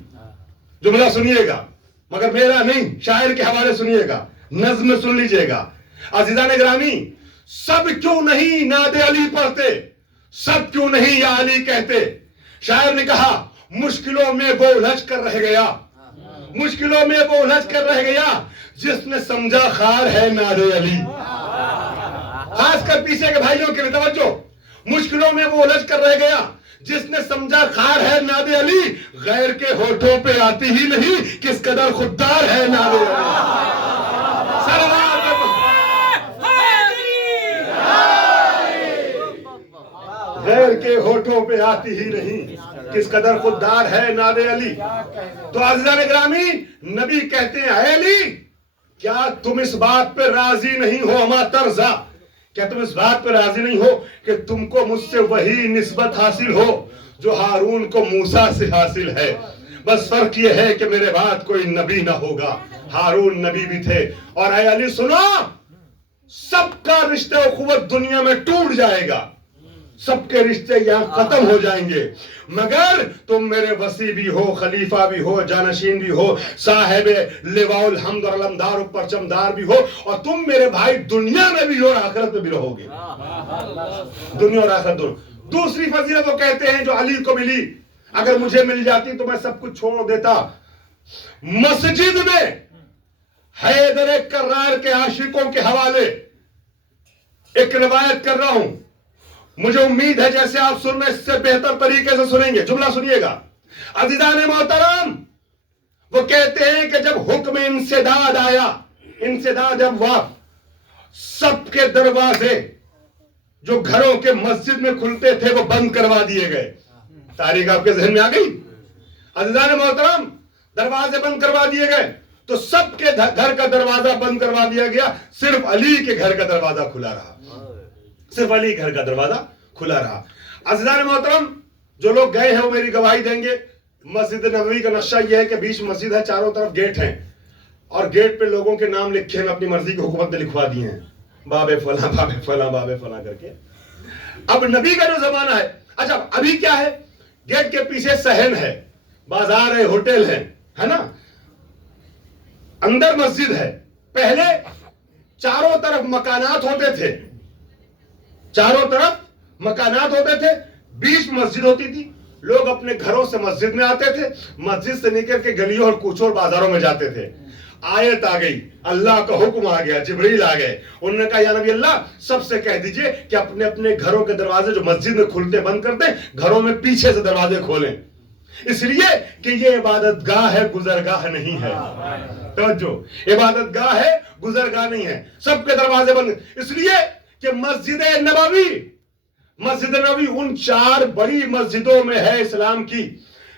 جملہ سنیے گا، مگر میرا نہیں، شاعر کے حوالے سنیے گا، نظم سن لیجئے گا. عزیزان گرامی، سب کیوں نہیں نعت علی پڑھتے؟ سب کیوں نہیں یا علی کہتے؟ شاعر نے کہا مشکلوں میں وہ الجھ کر رہ گیا، مشکلوں میں وہ الجھ کر رہ گیا جس نے سمجھا خار ہے نعت علی. خاص کر پیچھے کے بھائیوں کے لیے توجہ. مشکلوں میں وہ الجھ کر رہ گیا جس نے سمجھا خار ہے نعت علی، غیر کے ہونٹوں پہ آتی ہی نہیں کس قدر خوددار ہے نعت علی. غیر کے ہونٹوں پہ آتی ہی نہیں کس قدر خوددار ہے نعت علی. تو عزیزان گرامی، نبی کہتے ہیں اے علی، کیا تم اس بات پہ راضی نہیں ہو اما ترضا؟ کیا تم اس بات پہ راضی نہیں ہو کہ تم کو مجھ سے وہی نسبت حاصل ہو جو ہارون کو موسیٰ سے حاصل ہے؟ بس فرق یہ ہے کہ میرے بعد کوئی نبی نہ ہوگا. ہارون نبی بھی تھے. اور اے علی سنو، سب کا رشتہ اخوت دنیا میں ٹوٹ جائے گا، سب کے رشتے یہاں ختم ہو جائیں گے، مگر تم میرے وصی بھی ہو، خلیفہ بھی ہو، جانشین بھی ہو، صاحب لواء الحمد اور علمدار و پرچمدار بھی ہو، اور تم میرے بھائی دنیا میں بھی اور آخرت میں بھی رہو گے. دنیا اور آخرت دونوں. دوسری فضیلت وہ کہتے ہیں جو علی کو ملی، اگر مجھے مل جاتی تو میں سب کچھ چھوڑ دیتا. مسجد میں حیدر کرار کے عاشقوں کے حوالے ایک روایت کر رہا ہوں، مجھے امید ہے جیسے آپ سن رہے اس سے بہتر طریقے سے سنیں گے. جملہ سنیے گا. عزیزان محترم، وہ کہتے ہیں کہ جب حکم انسداد آیا، انسداد جب ہوا، سب کے دروازے جو گھروں کے مسجد میں کھلتے تھے وہ بند کروا دیے گئے. تاریخ آپ کے ذہن میں آ گئی؟ عزیزان محترم، دروازے بند کروا دیے گئے تو سب کے گھر کا دروازہ بند کروا دیا گیا، صرف علی کے گھر کا دروازہ کھلا رہا، صرف علی گھر کا دروازہ کھلا رہا. عزیزان محترم، جو لوگ گئے ہیں وہ میری گواہی دیں گے. مسجد نبوی کا نقشہ یہ ہے کہ بیچ مسجد ہے، چاروں طرف گیٹ ہیں، اور گیٹ پہ لوگوں کے نام لکھے ہیں، اپنی مرضی کی حکومت نے لکھوا دیے ہیں، باب فلاں باب فلاں باب فلاں کر کے. اب نبی کا جو زمانہ ہے، اچھا ابھی کیا ہے؟ گیٹ کے پیچھے صحن ہے، بازار ہے، ہوٹل ہے نا، اندر مسجد ہے. پہلے چاروں طرف مکانات ہوتے تھے، چاروں طرف مکانات ہوتے تھے، بیچ مسجد ہوتی تھی. لوگ اپنے گھروں سے مسجد میں آتے تھے، مسجد سے نکل کے گلیوں اور کوچوں اور بازاروں میں جاتے تھے. آیت آ گئی، اللہ کا حکم آ گیا، جبریل آ گئے. انہوں نے کہا یا نبی اللہ، سب سے کہہ دیجئے کہ اپنے اپنے گھروں کے دروازے جو مسجد میں کھلتے بند کر دیں، گھروں میں پیچھے سے دروازے کھولیں، اس لیے کہ یہ عبادت گاہ ہے، گزرگاہ نہیں ہے. توجہ، عبادت گاہ ہے، گزرگاہ نہیں ہے. سب کے دروازے بند، اس لیے کہ مسجد نبوی ان 4 بڑی مسجدوں میں ہے اسلام کی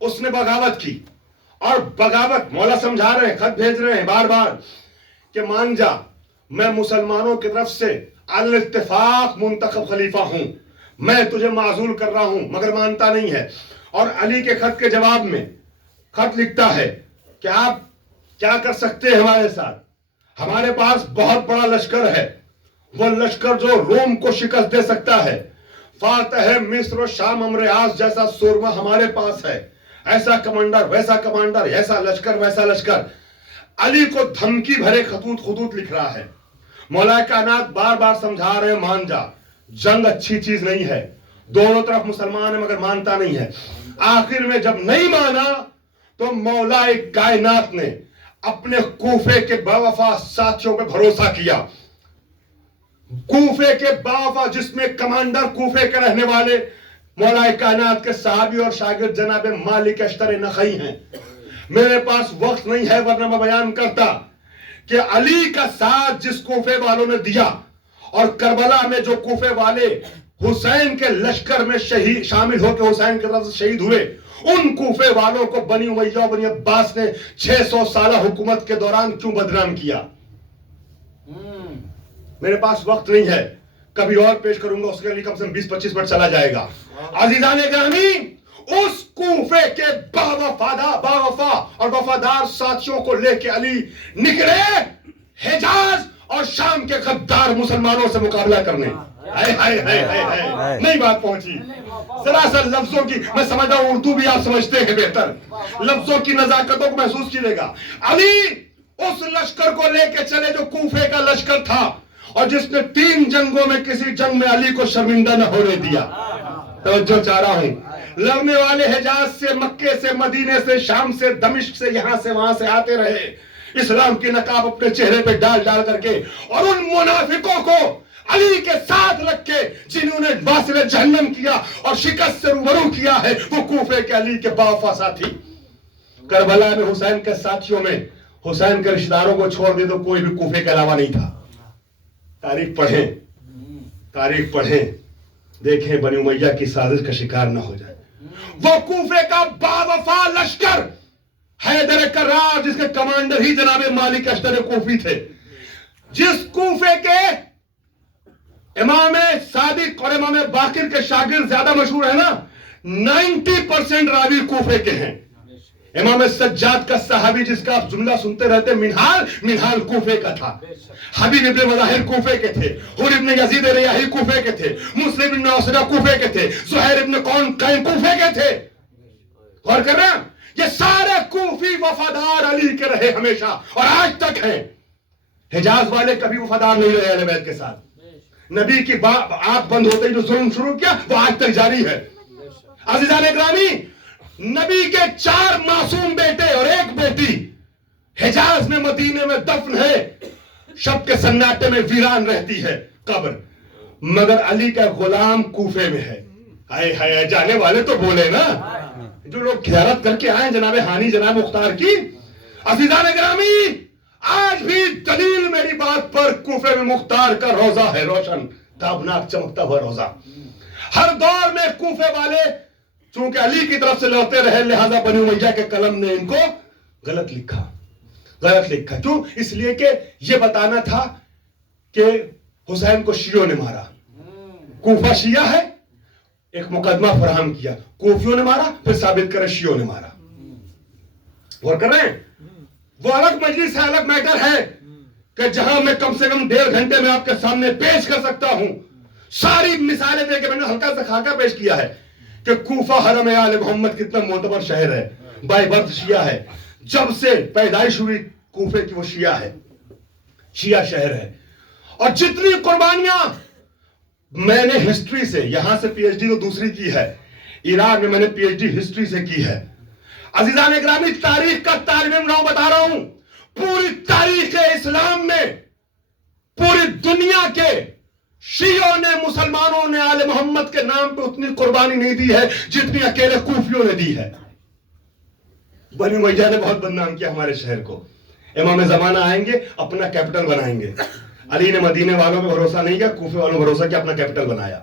اس نے بغاوت کی، اور بغاوت مولا سمجھا رہے ہیں، خط بھیج رہے ہیں بار بار کہ مان جا میں مسلمانوں کی طرف سے علی اتفاق منتخب خلیفہ ہوں، میں تجھے معزول کر رہا ہوں، مگر مانتا نہیں ہے۔ اور علی کے خط کے جواب میں خط لکھتا ہے کہ آپ کیا کر سکتے ہیں ہمارے ساتھ، ہمارے پاس بہت بڑا لشکر ہے، وہ لشکر جو روم کو شکست دے سکتا ہے، فاتح مصر و شام امریاس جیسا سورما ہمارے پاس ہے، ایسا کمانڈر ویسا کمانڈر، ایسا لشکر ویسا لشکر۔ علی کو دھمکی بھرے خطوط لکھ رہا ہے۔ مولا کائنات بار بار سمجھا رہے ہیں مان جا، جنگ اچھی چیز نہیں ہے، دونوں طرف مسلمان ہیں مگر مانتا نہیں ہے۔ آخر میں جب نہیں مانا تو مولا کائنات نے اپنے کوفے کے باوفا ساتھیوں پہ بھروسہ کیا۔ کوفے کے باوفا، جس میں کمانڈر کوفے کے رہنے والے مولا کائنات کے صحابی اور شاگرد جناب مالک اشتر نخعی ہیں۔ میرے پاس وقت نہیں ہے ورنہ میں بیان کرتا کہ علی کا ساتھ جس کوفے والوں نے دیا، اور کربلا میں جو کوفے والے حسین کے لشکر میں شامل ہو کے حسین کی طرف سے شہید ہوئے، ان کوفے والوں کو بنی امیہ و بنی عباس نے 600 سالہ حکومت کے دوران کیوں بدنام کیا؟ میرے پاس وقت نہیں ہے، کبھی اور پیش کروں گا، اس کے لیے کم سے کم 20-25 منٹ چلا جائے گا۔ عزیزان گرامی، اس کوفے کے باوفا اور وفادار ساتھیوں کو لے کے علی نکلے حجاز اور شام کے غدار مسلمانوں سے مقابلہ کرنے۔ نہیں بات پہنچی، ذرا سا لفظوں کی، میں سمجھتا ہوں اردو بھی آپ سمجھتے ہیں بہتر، لفظوں کی نزاکتوں کو محسوس کیجیے گا۔ علی اس لشکر کو لے کے چلے جو کوفے کا لشکر تھا، اور جس نے 3 جنگوں میں کسی جنگ میں علی کو شرمندہ نہ ہونے دیا۔ توجہ چاہ رہا ہوں، لڑنے والے حجاز سے، مکے سے، مدینے سے، شام سے، دمشق سے، یہاں سے وہاں سے آتے رہے، اسلام کی نقاب اپنے چہرے پہ ڈال ڈال کر کے، اور ان منافقوں کو علی کے ساتھ رکھ کے جنہوں نے واصل جہنم کیا اور شکست سے روبرو کیا ہے، وہ کوفے کے علی کے باوفا ساتھی۔ کربلا میں حسین کے ساتھیوں میں حسین کے رشتہ داروں کو چھوڑ دے تو کوئی بھی کوفے کے علاوہ نہیں تھا۔ تاریخ پڑھیں، دیکھیں بنی امیہ کی سازش کا شکار نہ ہو جائے۔ وہ کوفے کا باوفا لشکر، حیدر کرار جس کے کمانڈر ہی جناب مالک اشتر کوفی تھے، جس کوفے کے امام صادق اور امام باقر کے شاگرد زیادہ مشہور ہے نا، 90% راوی کوفے کے ہیں۔ امام سجاد کا صحابی جس کا آپ جملہ سنتے رہتے منحال کوفے کا تھا، حبیب ابن مظاہر کوفے کے تھے، حور ابن یزید ریاحی کوفے کے تھے، مسلم ابن عسرہ کوفے کے تھے، زہیر ابن قین کوفے کے تھے۔ غور کر رہے ہیں، یہ سارے کوفی وفادار علی کے رہے ہمیشہ اور آج تک ہیں۔ حجاز والے کبھی وفادار نہیں رہے اہل بیت کے ساتھ۔ نبی کی آنکھ بند ہوتے ہی جو ظلم شروع کیا وہ آج تک جاری ہے۔ عزیزان اکرامی، نبی کے 4 معصوم بیٹے اور 1 بیٹی حجاز میں مدینے میں دفن ہے، شب کے سناٹے میں ویران رہتی ہے قبر، مگر علی کا غلام کوفے میں ہے۔ ہائے جانے والے تو بولے نا، جو لوگ زیارت کر کے آئے جناب ہانی جناب مختار کی۔ عزیزان گرامی، آج بھی دلیل میری بات پر کوفے میں مختار کا روزہ ہے، روشن تابناک چمکتا ہوا روزہ۔ ہر دور میں کوفے والے چونکہ علی کی طرف سے لڑتے رہے، لہذا بنی امیہ کے قلم نے ان کو غلط لکھا۔ کیوں؟ اس لیے کہ یہ بتانا تھا کہ حسین کو شیعوں نے مارا، کوفہ شیعہ ہے، ایک مقدمہ فراہم کیا، کوفیوں نے مارا، پھر ثابت کرے شیعوں نے مارا۔ غور کر رہے ہیں، وہ الگ مجلس ہے، الگ میٹر ہے کہ جہاں میں کم سے کم 1.5 گھنٹے میں آپ کے سامنے پیش کر سکتا ہوں، ساری مثالیں دے کے میں نے ہلکا سا خاکہ پیش کیا ہے کہ کوفہ حرم آل محمد کتنا معتبر شہر ہے، بائی برتھ شیعہ ہے، جب سے پیدائش ہوئی کوفے کی وہ شیعہ ہے، شیعہ شہر ہے۔ اور جتنی قربانیاں میں نے ہسٹری سے، یہاں سے پی ایچ ڈی تو دوسری کی ہے، ایران میں نے پی ایچ ڈی ہسٹری سے کی ہے۔ عزیزان اکرامی، تاریخ کا طالب علم بتا رہا ہوں، پوری تاریخ اسلام میں پوری دنیا کے شیعوں نے، مسلمانوں نے آل محمد کے نام پہ اتنی قربانی نہیں دی ہے جتنی اکیلے کوفیوں نے دی ہے۔ بنی امیہ نے بہت بدنام کیا ہمارے شہر کو۔ امام زمانہ آئیں گے، اپنا کیپٹل بنائیں گے۔ علی نے مدینے والوں پہ بھروسہ نہیں کیا، کوفے والوں پہ بھروسہ کیا، اپنا کیپٹل بنایا۔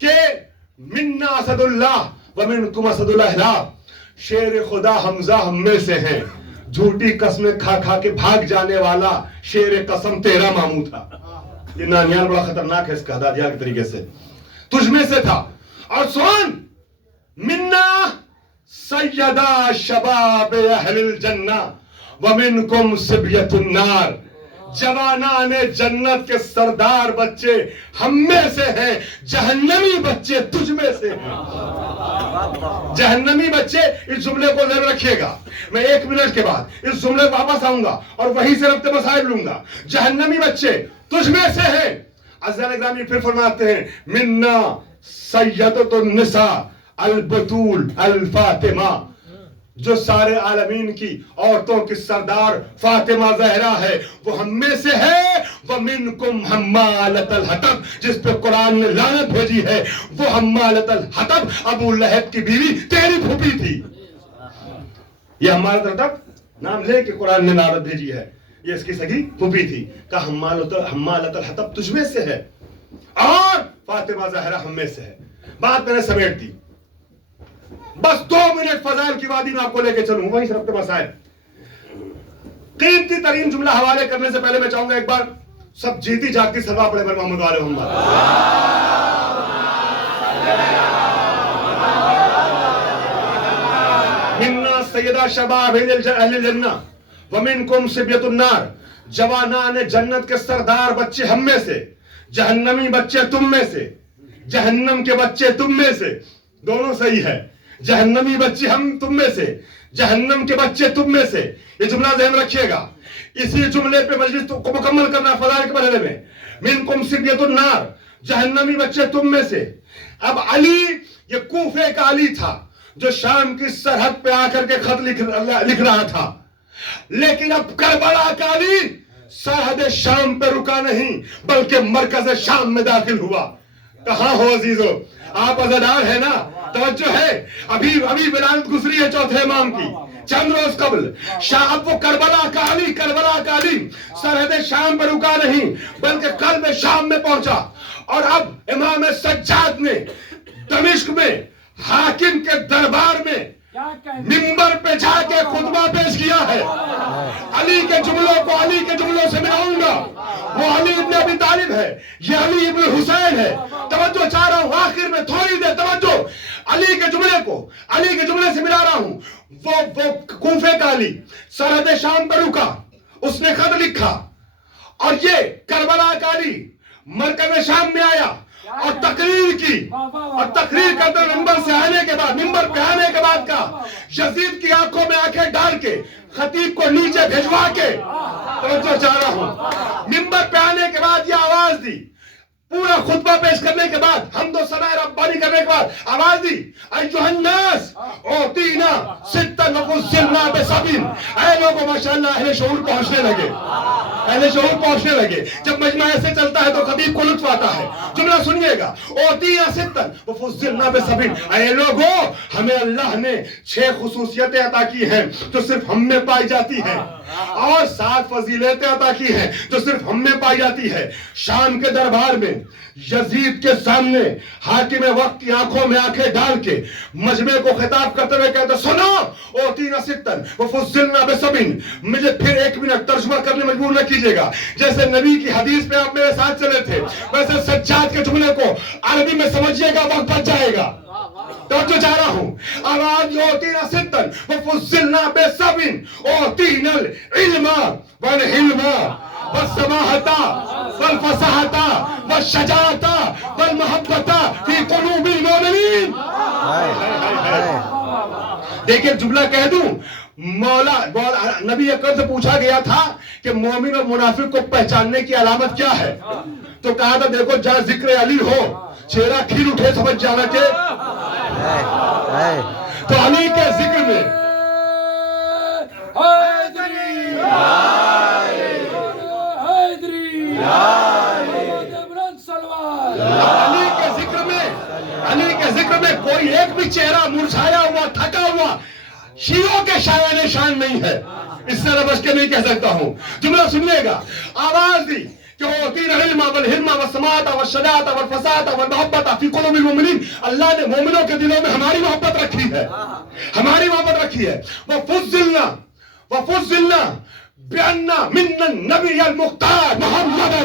کہ منا اسد اللہ ومنکم اسد الاحلاف، شیر خدا حمزہ ہم میں سے ہیں، جھوٹی قسمیں کھا کھا کے بھاگ جانے والا شیر قسم تیرا ماموں تھا. یہ نانیال بڑا خطرناک ہے اس کا دادیال کے طریقے سے، تجھ میں سے تھا. اور سن، منا سیدہ شباب اہل الجنہ ومنکم صبیۃ النار، جوانان جنت کے سردار بچے ہم میں سے ہیں، جہنمی بچے تجھ میں سے ہیں. جہنمی بچے، اس جملے کو ذہن رکھیے گا. میں 1 منٹ کے بعد اس جملے کو واپس آؤں گا اور وہیں سے ربط مسائل لوں گا. جہنمی بچے تجھ میں سے ہیں. عزیزان اکرامی پھر فرماتے ہیں منا سیدۃ النساء البتول الفاطمہ، جو سارے عالمین کی عورتوں کی سردار فاطمہ زہرا ہے وہ ہم میں سے ہے. وَمِنْكُمْ حَمَّالَةَ الْحَطَبِ، جس پہ قرآن نے لعنت بھیجی ہے، وہ حمالۃ الحطب ابو لہب کی بیوی تیری پھوپھی تھی. یہ حمالۃ الحطب نام لے کے قرآن نے لعنت بھیجی ہے، یہ اس کی سگی پھوپھی تھی. کہا حمالۃ الحطب تجھ میں سے ہے اور فاطمہ زہرا ہم میں سے ہے. بات میں نے سمیٹ دی. بس 2 منٹ فضائل کی وادی میں آپ کو لے کے چلوں، وہیں سے ربط مسائل. قیمتی ترین جملہ حوالے کرنے سے پہلے میں چاہوں گا ایک بار سب جیتی جاگتی صلوات پڑھے پر محمد والے محمد. منا سیدہ شباب اہل الجنہ ومنکم صبیۃ النار، جوانان جنت کے سردار بچے ہم میں سے، جہنمی بچے تم میں سے. جہنم کے بچے تم میں سے، دونوں صحیح ہے. جہنمی بچے ہم تم میں سے، جہنم کے بچے تم میں سے. یہ جملہ ذہن رکھیے گا. اسی جملے پہ مجلس کو مکمل کرنا فضائل کے مرحلے میں. منکم صبیۃ النار، جہنمی بچے تم میں سے. اب علی، یہ کوفے کا علی تھا جو شام کی سرحد پہ آ کر کے خط لکھ رہا تھا. لیکن اب کربلا کا علی سرحد شام پہ رکا نہیں بلکہ مرکز شام میں داخل ہوا. کہاں ہو عزیزو؟ آپ عزادار ہیں نا؟ توجہ ہے. ابھی ولادت گزری ہے چوتھے امام کی چند روز قبل. اب وہ کربلا کا علی سرحد شام پر رکا نہیں بلکہ قلب شام میں پہنچا. اور اب امام سجاد نے دمشق میں حاکم کے دربار میں منبر پہ جا کے خطبہ پیش کیا ہے. علی کے جملوں سے ملاؤں گا. وہ علی ابن ابی طالب ہے، یہ علی ابن حسین ہے. توجہ چاہ رہا ہوں، آخر میں تھوڑی دیر توجہ. علی کے جملے سے ملا رہا ہوں. وہ کوفے کا علی سرحد شام پر رکا، اس نے خط لکھا. اور یہ کربلا کا علی مرکز شام میں آیا اور تقریر کی. اور تقریر کرتے منبر پہ آنے کے بعد کا یزید کی آنکھوں میں آنکھیں ڈال کے خطیب کو نیچے بھیجوا کے، توجہ چاہ رہا ہوں، منبر پہ آنے کے بعد یہ آواز دی. پورا خطبہ پیش کرنے کے بعد حمد و ثنا ربانی کرنے کے بعد آواز دی ایھا الناس اوتینا ستا وفضلنا بسبع. اے لوگوں ماشاءاللہ اہل شعور پہنچنے لگے. جب مجمع ایسے چلتا ہے تو خطیب کو لطف آتا ہے. جملہ سنیے گا، اوتینا ستا وفضلنا بسبع. اے لوگوں، ہمیں اللہ نے 6 خصوصیتیں عطا کی ہیں جو صرف ہم میں پائی جاتی ہیں، اور 7 فضیلتیں عطا کی ہیں جو صرف ہم میں پائی جاتی ہے. شام کے دربار میں یزید کے سامنے حاکم وقت کی آنکھوں میں آنکھیں ڈال کے مجمع کو خطاب کرتے ہوئے کہتے سنو اوتینا ستا وفضلنا بسبع. مجھے پھر 1 منٹ ترجمہ کرنے مجبور نہ کیجیے گا. جیسے نبی کی حدیث پہ آپ میرے ساتھ چلے تھے، ویسے سجاد کے جملے کو عربی میں سمجھیے گا، وقت بچ جائے گا. توجہ چاہ رہا ہوں. آواز اوتینا ستا وفضلنا بسبع. اوتینا العلم والحلم والسماحة والفصاحة والشجاعة والمحبة في قلوب المؤمنين. دیکھیں جملہ کہہ دوں، نبی اکرم سے پوچھا گیا تھا کہ مومن اور منافق کو پہچاننے کی علامت کیا ہے؟ تو کہا تھا دیکھو جہاں ذکر علی ہو چہرہ کھل اٹھے سمجھ جانا کہ تو علی کے ذکر میں علی کے ذکر میں کوئی ایک بھی چہرہ مرجھایا ہوا تھکا ہوا شیعوں کے شایان شان نہیں ہے. اس سے بچ کے نہیں کہہ سکتا ہوں. جملہ سنیے گا. آواز دی کہ وہ دین العلم والحلم والسماعت والشجاعت والفصاحت والمحبت فی قلوب المؤمنین، اللہ نے مومنوں کے دلوں میں ہماری محبت رکھی ہے، ہماری محبت رکھی ہے. وفضلنا بأن من النبی المختار محمدا.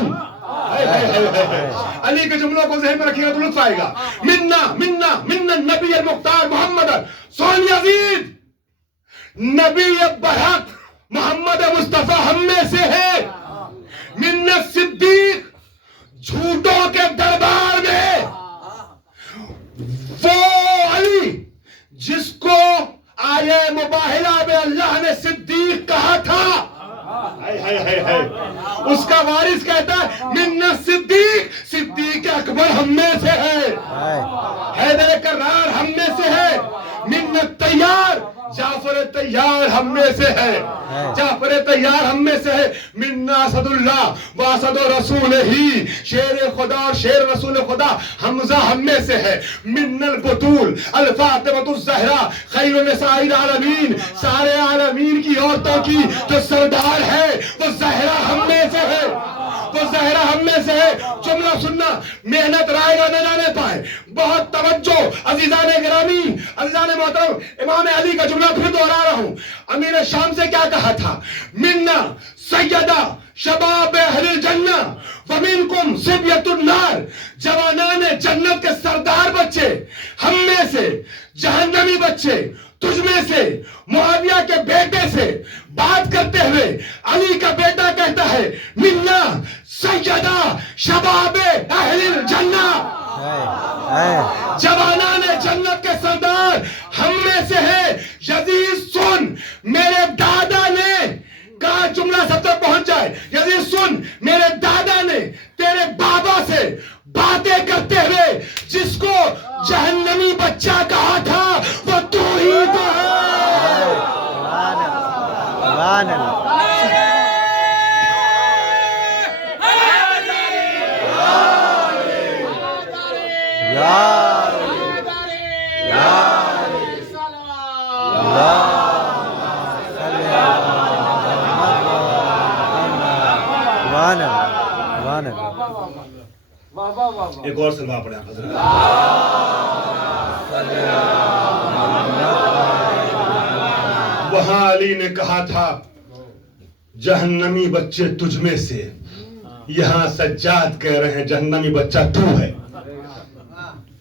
علی کے جملوں کو ذہن میں رکھیے گا تو لطف آئے گا. منا النبی المختار محمدا. سون یزید نبی برحق محمد مصطفیٰ ہم میں سے ہے. من صدیق جھوٹوں کے دربار میں وہ علی جس کو آیے مباہلہ میں اللہ نے صدیق کہا تھا، اس کا وارث کہتا ہے من صدیق، صدیق اکبر ہم میں سے ہے، حیدر کرار ہم میں سے ہے. من طیار، جعفر طیار ہم میں سے ہے، جعفر طیار ہم میں سے ہے. من اسد اللہ و اسد رسول ہی، شیر خدا اور شیر رسول خدا حمزہ ہم میں سے ہے. من البطول الفاطمۃ الزہرا خیر نساء العالمین، سارے عالمین کی عورتوں کی جو سردار ہے وہ زہرا ہم میں سے ہے، وہ زہرا ہم میں سے ہے. جملہ سننا، محنت رائے گا نہ جانے پائے. بہت توجہ عزیزان گرامی، عزیزان محترم، امام علی کا جملہ پھر دوہرا رہا ہوں. امیر شام سے کیا کہا تھا؟ منا سیدہ شباب اہل الجنہ ومنکم صبیۃ النار، جوانان جنت کے سردار بچے ہم میں سے، جہنمی بچے تجھ میں سے. معاویہ کے بیٹے سے بات کرتے ہوئے علی کا بیٹا کہتا ہے منا سیدہ شباب اہل الجنہ، جوانان جنت کے سردار ہم میں سے ہے. یزید سن، میرے دادا نے کہا، جملہ سب تک پہنچ جائے. یزید سن، میرے دادا نے تیرے بابا سے باتیں کرتے ہوئے جس کو جہنمی بچہ کہا تھا وہ تو ہی تو ہے. ایک اور سلوا پڑھیں حضرت. وہاں علی نے کہا تھا جہنمی بچے تجھ میں سے، یہاں سجاد کہہ رہے ہیں جہنمی بچہ تو ہے،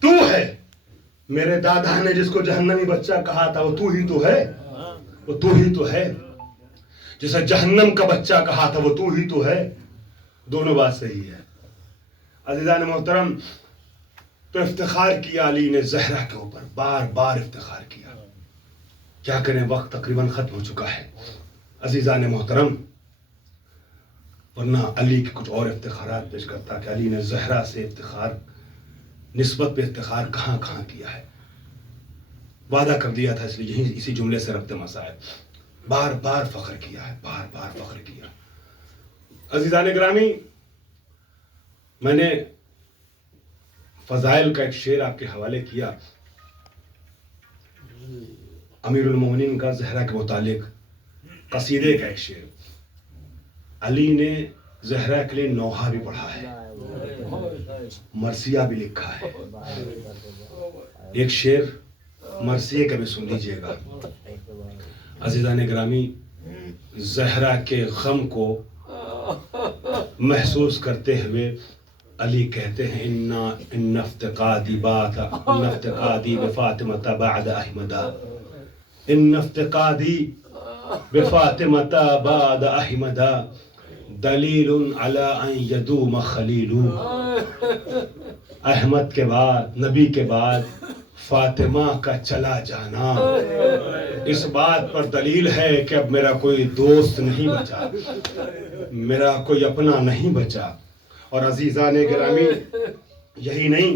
تو ہے. میرے دادا نے جس کو جہنمی بچہ کہا تھا وہ تو ہی تو ہے، وہ تو ہی تو ہے. جسے جہنم کا بچہ کہا تھا وہ تو ہی تو ہے. دونوں بات صحیح ہے. عزیزان محترم، تو افتخار کیا علی نے زہرا کے اوپر، بار بار افتخار کیا. کیا کریں، وقت تقریباً ختم ہو چکا ہے عزیزان محترم، ورنہ علی کے کچھ اور افتخارات پیش کرتا کہ علی نے زہرا سے افتخار، نسبت پہ افتخار کہاں کہاں کیا ہے. وعدہ کر دیا تھا، اس لیے یہی اسی جملے سے ربط مسائل. بار بار فخر کیا ہے، بار بار فخر کیا. عزیزان گرامی، میں نے فضائل کا ایک شعر آپ کے حوالے کیا. امیر المومنین کا زہرا کے متعلق قصیدے کا ایک شعر. علی نے زہرا کے لیے نوحہ بھی پڑھا ہے، مرثیہ بھی لکھا ہے. ایک شعر مرثیے کا بھی سن لیجئے گا. عزیزان گرامی، زہرا کے غم کو محسوس کرتے ہوئے علی کہتے ہیں ان افتقادی بفاطمۃ بعد احمدا، ان افتقادی بفاطمۃ بعد احمدا دلیل علی ان یدوم خلیل. احمد کے بعد، نبی کے بعد فاطمہ کا چلا جانا اس بات پر دلیل ہے کہ اب میرا کوئی دوست نہیں بچا، میرا کوئی اپنا نہیں بچا. اور عزیزان گرامی، یہی نہیں،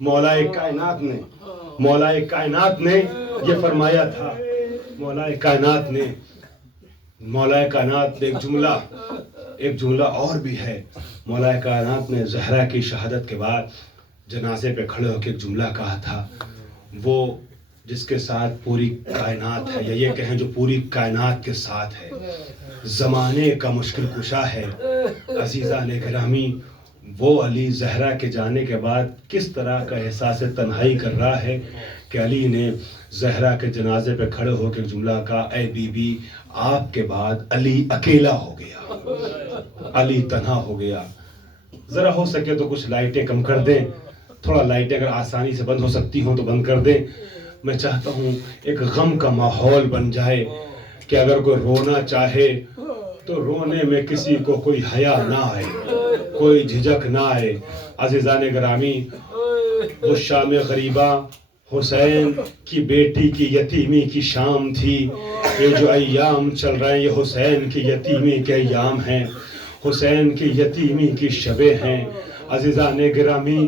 مولا کائنات نے یہ فرمایا تھا. مولا کائنات نے ایک جملہ اور بھی ہے. مولا کائنات نے زہرا کی شہادت کے بعد جنازے پہ کھڑے ہو کے ایک جملہ کہا تھا. وہ جس کے ساتھ پوری کائنات ہے، یا یہ کہیں جو پوری کائنات کے ساتھ ہے، زمانے کا مشکل کشا ہے۔ عزیزان گرامی، وہ علی زہرا کے جانے کے بعد کس طرح کا احساس تنہائی کر رہا ہے کہ علی نے زہرا کے جنازے پہ کھڑے ہو کے جملہ کہا، اے بی بی، آپ کے بعد علی اکیلا ہو گیا، علی تنہا ہو گیا۔ ذرا ہو سکے تو کچھ لائٹیں کم کر دیں، تھوڑا لائٹیں اگر آسانی سے بند ہو سکتی ہوں تو بند کر دیں۔ میں چاہتا ہوں ایک غم کا ماحول بن جائے کہ اگر کوئی رونا چاہے تو رونے میں کسی کو کوئی حیا نہ آئے، کوئی جھجک نہ آئے۔ عزیزان گرامی، وہ شام غریبہ حسین کی بیٹی کی یتیمی کی شام تھی۔ یہ جو ایام چل رہے ہیں یہ حسین کی یتیمی کے ایام ہیں، حسین کی یتیمی کی شبیں ہیں۔ عزیزان گرامی،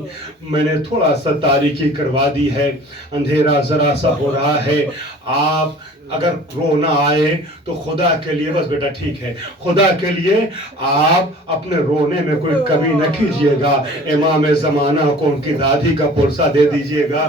میں نے تھوڑا سا تاریکی کروا دی ہے، اندھیرا ذرا سا ہو رہا ہے۔ آپ اگر رونا آئے تو خدا کے لیے، بس بیٹا ٹھیک ہے، خدا کے لیے آپ اپنے رونے میں کوئی کمی نہ کیجئے گا۔ امام زمانہ کو ان کی دادی کا پرسہ دے دیجئے گا۔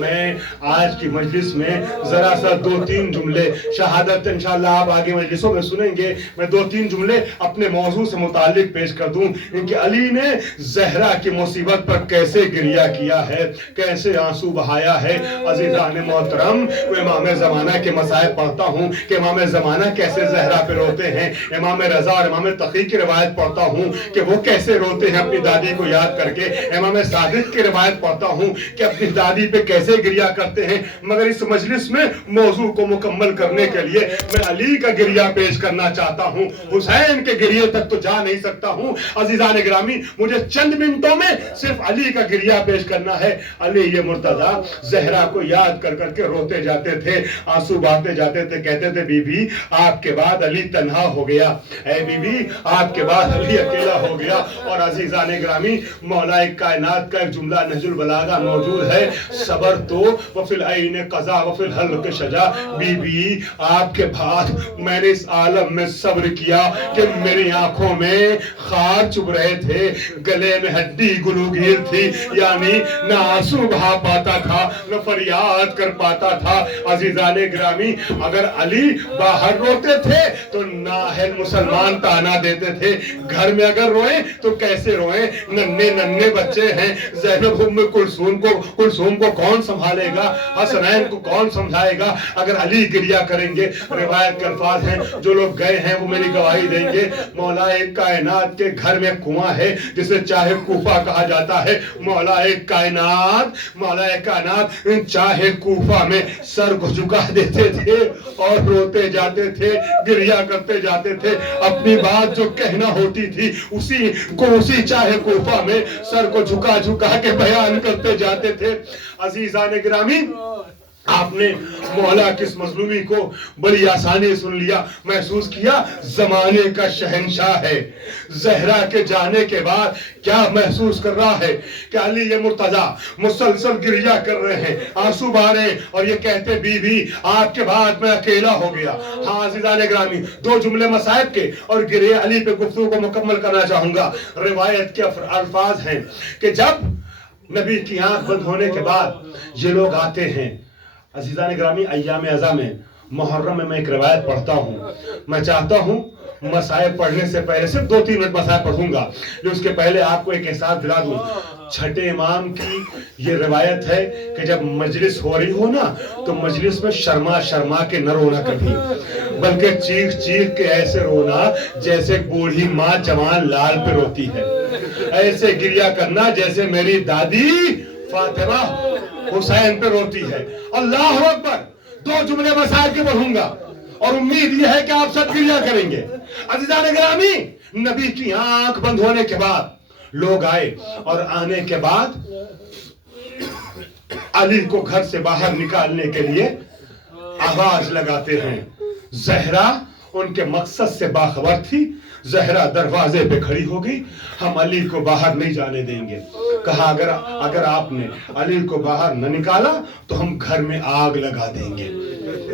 میں آج کی مجلس میں ذرا سا 2-3 جملے، شہادت انشاءاللہ آپ آگے مجلسوں میں سنیں گے، میں 2-3 جملے اپنے موضوع سے متعلق پیش کر دوں کہ علی نے زہرا کی مصیبت پر کیسے گریہ کیا ہے، کیسے آنسو بہایا ہے۔ عزیزان محترم، امام زمانہ کے مسائل پڑھتا ہوں کہ امام زمانہ کیسے زہرا پہ روتے ہیں، امام رضا اور امام تقی کی روایت پڑھتا ہوں کہ وہ کیسے روتے ہیں اپنی دادی کو یاد کر کے، امام صادق کی روایت پڑھتا ہوں کہ اپنی دادی پہ کیسے گریہ کرتے ہیں۔ مگر اس مجلس میں موضوع کو مکمل کرنے کے لیے میں علی کا گریہ پیش کرنا چاہتا ہوں، حسین کے گریہ تک تو جا نہیں سکتا ہوں۔ عزیزان گرامی، مجھے چند منٹوں میں صرف علی کا گریہ پیش کرنا ہے۔ علی یہ مرتضیٰ زہرا کو یاد کر کر کے روتے جاتے تھے، آنسو بہاتے جاتے تھے، کہتے تھے بی بی آپ کے بعد علی تنہا ہو گیا، اے بی بی آپ کے بعد علی اکیلا ہو گیا۔ اور عزیزان گرامی، مولا کائنات کا ایک جملہ نہج البلاغہ موجود ہے، صبر تو وفی العین قضا وفی الحلق شجا، بی بی آپ کے بعد میں نے اس عالم میں صبر کیا کہ میری آنکھوں میں خار چبھ رہے تھے، گلے میں ہڈی گلوگیر تھی، یعنی نہ آنسو بہا پاتا تھا نہ فریاد کر پاتا تھا۔ عزیزان گرامی، اگر علی باہر روتے تھے تو نااہل مسلمان تانا دیتے تھے، گھر میں اگر روئیں تو کیسے روئیں، ننے بچے ہیں، زینب ام کلثوم کو کون سنبھالے گا، حسنین کو کون سمجھائے گا اگر علی گریہ کریں گے۔ روایت کے الفاظ ہیں، جو لوگ گئے ہیں وہ میری گواہی دیں گے، مولا کائنات کے گھر میں کنواں ہے جسے چاہے کوفہ کہا جاتا ہے، مولا کائنات چاہے کوفہ میں سر کو جھکا دیتے تھے اور روتے جاتے تھے، گریہ کرتے جاتے تھے، اپنی بات جو کہنا ہوتی تھی اسی چاہے کوفہ میں سر کو جھکا جھکا کے بیان کرتے جاتے تھے۔ عزیزان گرامی، آپ نے مولا کی اس مظلومی کو بڑی آسانی سن لیا، محسوس کیا زمانے کا شہنشاہ ہے۔ زہرا کے جانے کے بعد کیا محسوس کر رہا ہے کہ علی یہ مرتضیٰ مسلسل گریہ کر رہے ہیں، آنسو بہا رہے ہیں اور یہ کہتے بی بی آپ کے بعد میں اکیلا ہو گیا۔ ہاں عزیزان گرامی، 2 جملے مصائب کے اور گریہ علی پہ گفتگو کو مکمل کرنا چاہوں گا۔ روایت کے الفاظ ہیں کہ جب نبی کی آنکھ بند ہونے کے بعد یہ لوگ آتے ہیں، عزیزان گرامی ایام ازا میں محرم میں ایک روایت پڑھتا ہوں، میں چاہتا ہوں مسائب پڑھنے سے پہلے صرف 2-3 منٹ مسائب پڑھوں گا، جو اس کے پہلے آپ کو ایک احساس دلا دوں۔ چھٹے امام کی یہ روایت ہے کہ جب مجلس ہو رہی ہو نا تو مجلس میں شرما کے نہ رونا کبھی، بلکہ چیخ کے ایسے رونا جیسے بوڑھی ماں جوان لال پہ روتی ہے، ایسے گریہ کرنا جیسے میری دادی فاطمہ حسین پہ روتی ہے۔ اللہ اکبر، 2 جملے مسائل کے پڑھوں گا اور امید یہ ہے کہ آپ سب گریہ کریں گے۔ عزیزان گرامی، نبی کی آنکھ بند ہونے کے بعد لوگ آئے اور آنے کے بعد علی کو گھر سے باہر نکالنے کے لیے آواز لگاتے ہیں۔ زہرا ان کے مقصد سے باخبر تھی، زہرا دروازے پہ کھڑی ہو گئی، ہم علی کو باہر نہیں جانے دیں گے۔ کہا اگر آپ نے علی کو باہر نہ نکالا تو ہم گھر میں آگ لگا دیں گے۔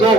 2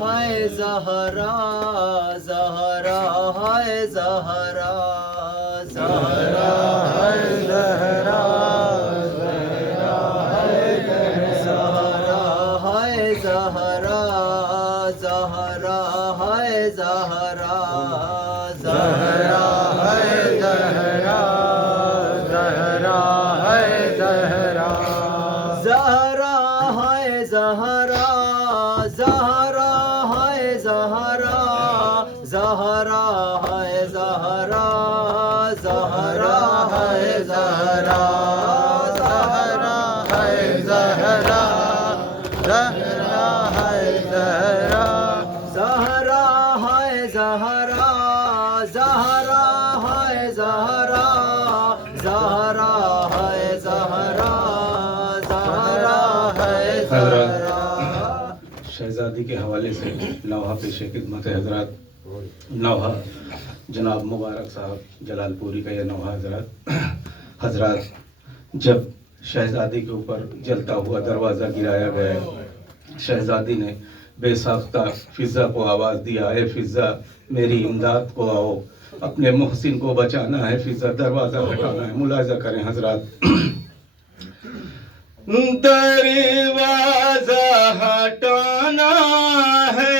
ہے زہرا زہرا ہے زہرا زہرا ہے زہرا زہرا ہے زہرا زہرا ہے زہرا زہرا ہے زہرا زہرا ہے زہرا زہرا ہے زہرا زہرا ہے زہرا زہرا ہے زہرا زہرا ہے زہرا زہرا ہے زہرا زہرا ہے زہرا زہرا ہے زہرا زہرا ہے زہرا زہرا ہے زہرا زہرا ہے زہرا. شہزادی کے حوالے سے نوحہ پیش خدمت حضرات. نوحہ جناب مبارک صاحب جلال پوری کا یہ نوحہ حضرات جب شہزادی کے اوپر جلتا ہوا دروازہ گرایا گیا، شہزادی نے بے ساختہ فضا کو آواز دیا، اے فضا میری امداد کو آؤ، اپنے محسن کو بچانا ہے، فضا دروازہ ہٹانا ہے. ملاحظہ کریں حضرات، دروازہ ہٹانا ہے،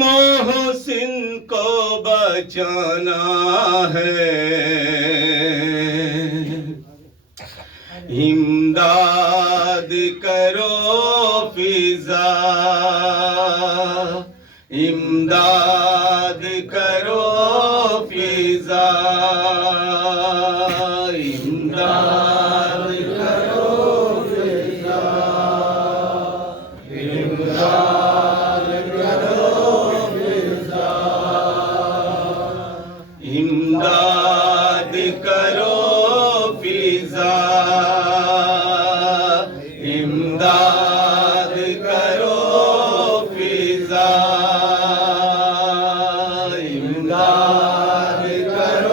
محسن کو بچانا ہے، امداد کرو فضا، امداد کرو فضا، امداد کرو فضا، امداد کرو فضا، امداد کرو فضا، امداد کرو فضا، امداد کرو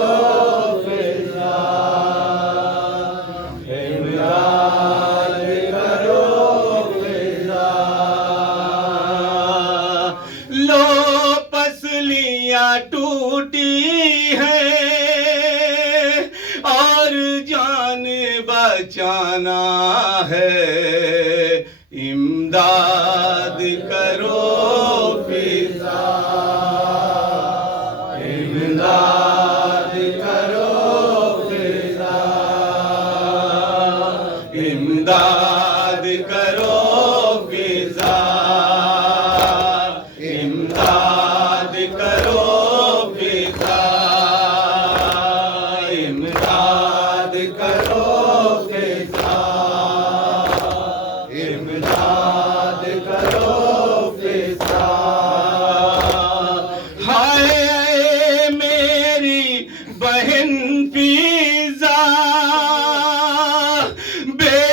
فضا، امداد کرو فضا. لو پسلیاں ٹوٹی ہیں اور جان بچانا ہے، امداد کرو فضا، امداد کرو فضا، امداد کرو فضا، امداد کرو فضا، امداد کرو فضا، امداد کرو فضا. ہائے میری بہن فضا، بے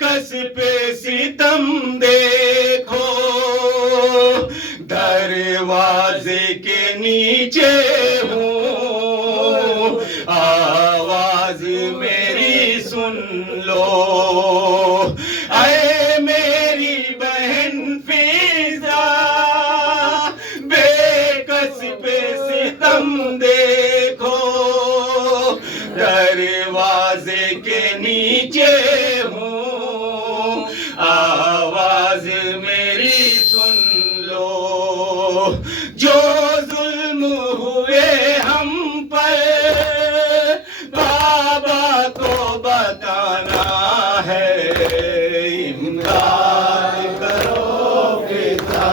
کس پہ ستم دیکھو، دروازے کے نیچے ہوں، آواز میری سن لو، اے میری بہن فضا، بے کس پہ ستم دیکھو، دروازے کے نیچے ہوں، آواز میری سن لو، جو ظلم ہوئے ہم پر بابا کو بتانا ہے، امداد کرو فضا،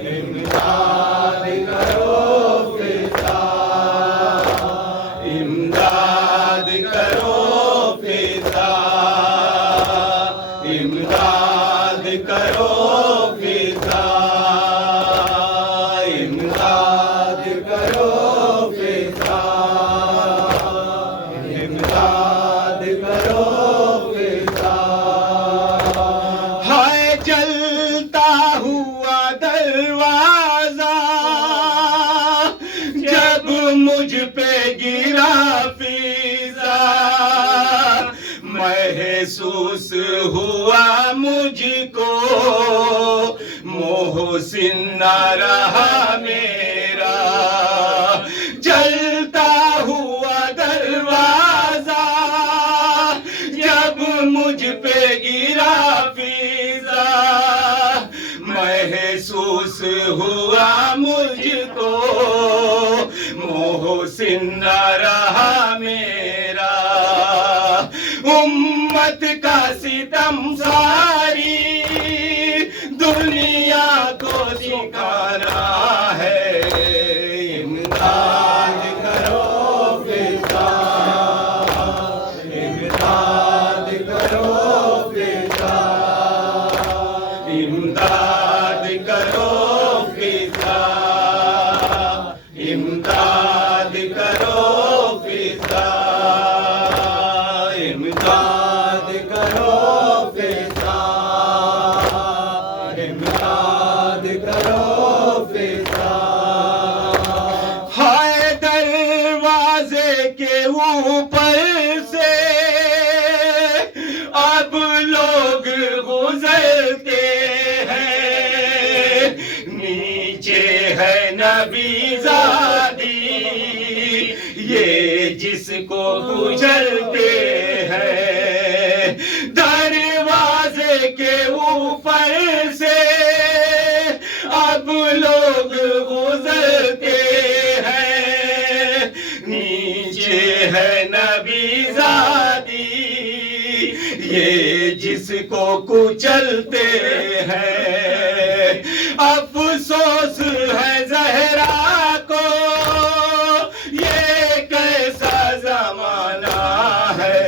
امداد کرو فضا، امداد کرو کرو فضا امداد کرو فضا ہائے جلتا ہوا دروازہ جب مجھ پہ گرا فضا محسوس ہوا مجھ کو محسن نہ رہا میرا جلتا ہوا دروازہ جب مجھ پہ گرا فضا محسوس ہوا مجھ کو محسن نہ رہا میرا امت کا ستم ساری دنیا کو سکھانا ہے امداد کرو فضا امداد کرو فضا امداد کرو فضا امداد کرو فضا امداد کرو فضا امداد کرو فضا ہائے دروازے کے اوپر سے اب لوگ گزرتے ہیں نیچے ہے نبی زادی یہ جس کو کچلتے ہیں دروازے کے اوپر سے اب لوگ گزرتے ہیں نیچے ہے نبی زادی یہ جس کو کچلتے ہیں افسوس ہے زہرا کو یہ کیسا زمانہ ہے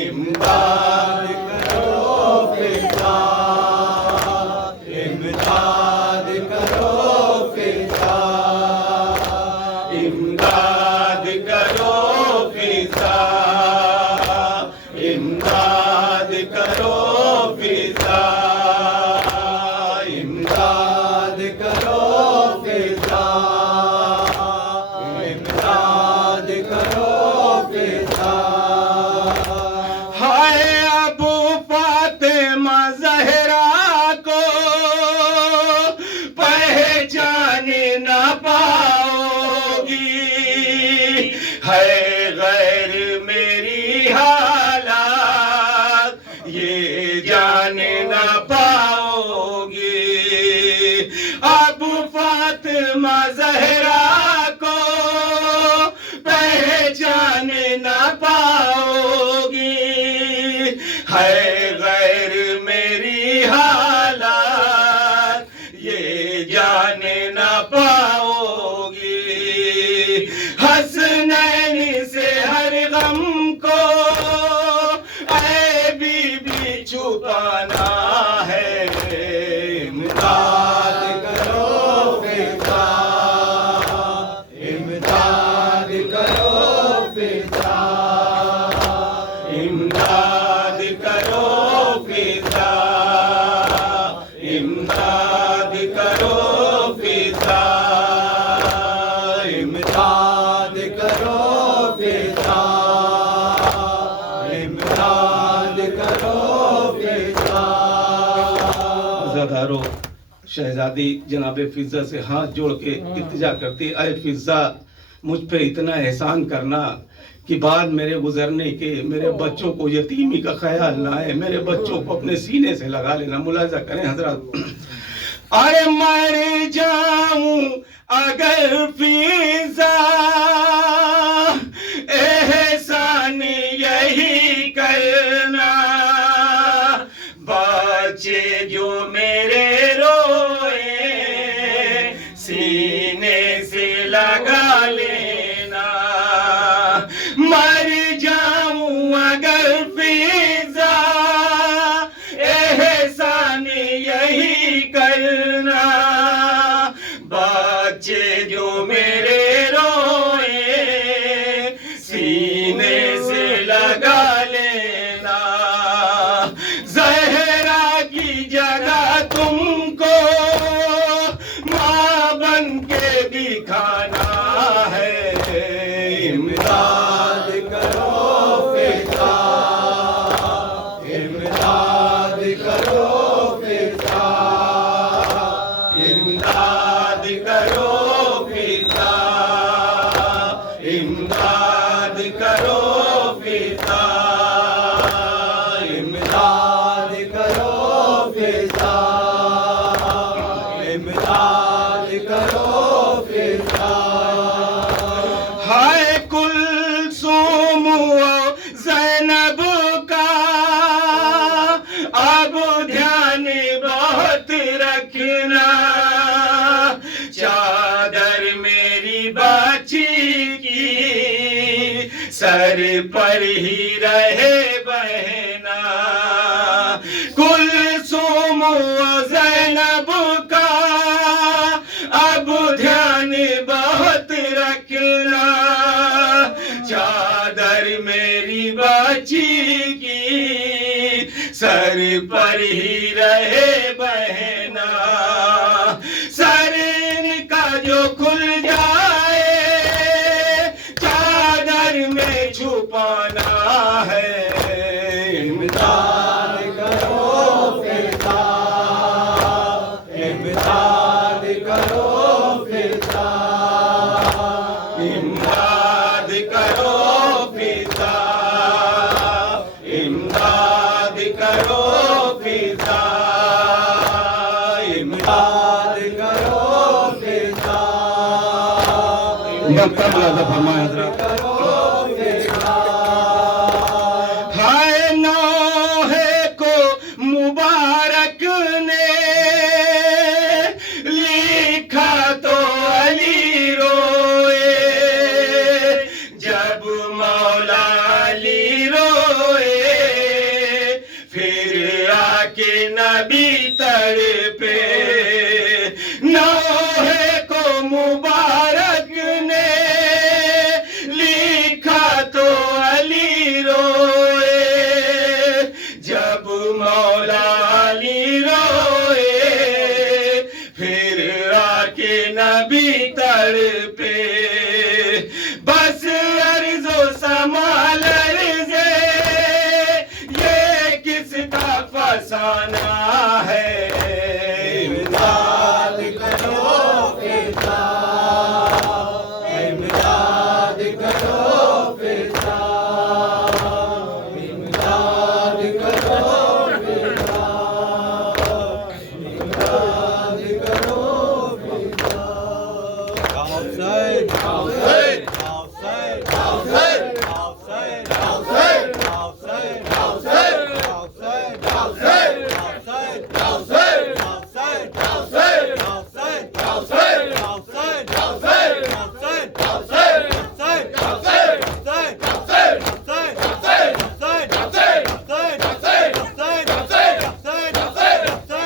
امداد کرو فضا امداد کرو فضا امداد کرو فضا امداد کرو فضا امداد کرو فضا امداد کرو فضا ہائے ابو فاطمہ زہرا کو پہچان نہ پاؤ گی ہے غیر میری حالات یہ جان نہ پاؤ گی ابو فاطمہ زہرا کو پہچان نہ پاؤ گی ہے غیر میری حالات یہ جان نہ پاؤ گی حسنین سے ہر غم کو اے بی بی چھپانا ہے امداد کرو فضا امداد کرو فضا امداد کرو فضا امداد کرو فضا امداد کرو فضا امداد کرو فضا عزادارو شہزادی جناب فضا سے ہاتھ جوڑ کے التجا کرتی اے فضا مجھ پہ اتنا احسان کرنا کہ بعد میرے گزرنے کے میرے بچوں کو یتیمی کا خیال نہ آئے میرے بچوں کو اپنے سینے سے لگا لینا ملاحظہ کریں حضرات ارے مر جاؤں اگر فضا احسان یہی کرنا بچے جو میرے روئے سینے سے لگا لینا مر جاؤں اگر فضا احسان یہی کرنا بچے جو میرے بچی کی سر پر ہی رہے بہنا کلثوم و زینب کا اب دھیان بہت رکھنا چادر میری بچی کی سر پر ہی رہے بہنا سر ان کا جو کھل جائے چادر میں چھپانا ہے امداد کرو فدا امداد کرو فدا امداد کرو فدا امداد کرو فدا امداد کرو فدا وقت کا ملاحظہ فرمائیں حضرات ہائے نوحے کو مبارک نے لکھا تو علی روئے جب مولا علی روئے پھر آ کے نبی تڑپے نوحے کو مبارک نے لکھا تو علی روئے جب مولا علی روئے پھر آ کے نبی تڑپے بس عرض و سما لرزے یہ کس کا فسانہ ہے امداد کرو فدا امداد کرو فدا امداد کرو فدا امداد کرو فدا حسین حسین حسین حسین حسین حسین حسین حسین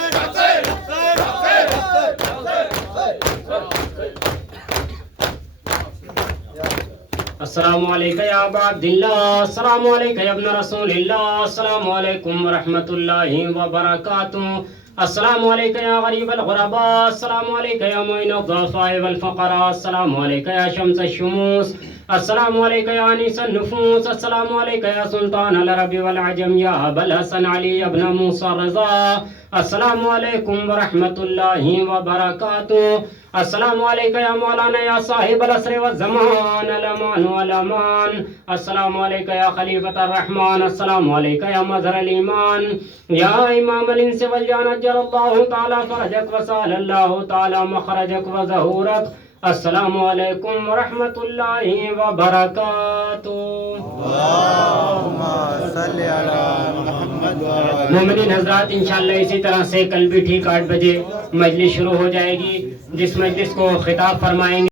السلام علیکم یا ابا عبداللہ السلام علیکم یا ابن رسول اللہ السلام علیکم ورحمۃ اللہ وبرکاتہ السلام علیکم یا غریب الغرباء السلام علیکم یا معین الضعفاء والفقراء السلام علیکم یا شمس الشموس السلام علیکم یا انیس النفوس السلام علیکم یا سلطان العرب والعجم یا ابا الحسن علی ابن موسیٰ رضا السلام علیکم ورحمۃ اللہ وبرکاتہ السلام علیکم یا مولانا یا صاحب العصر والزمان الامان والامان السلام علیکم یا خلیفۃ الرحمن السلام علیکم یا مظہر الایمان یا امام الانس والجان اجل اللہ تعالی فرجک وسال اللہ تعالی مخرجک وظہورک السلام علیکم ورحمۃ اللہ وبرکاتہ مومنین حضرات انشاءاللہ اسی طرح سے کل بھی ٹھیک 8 بجے مجلس شروع ہو جائے گی جس مجلس کو خطاب فرمائیں گے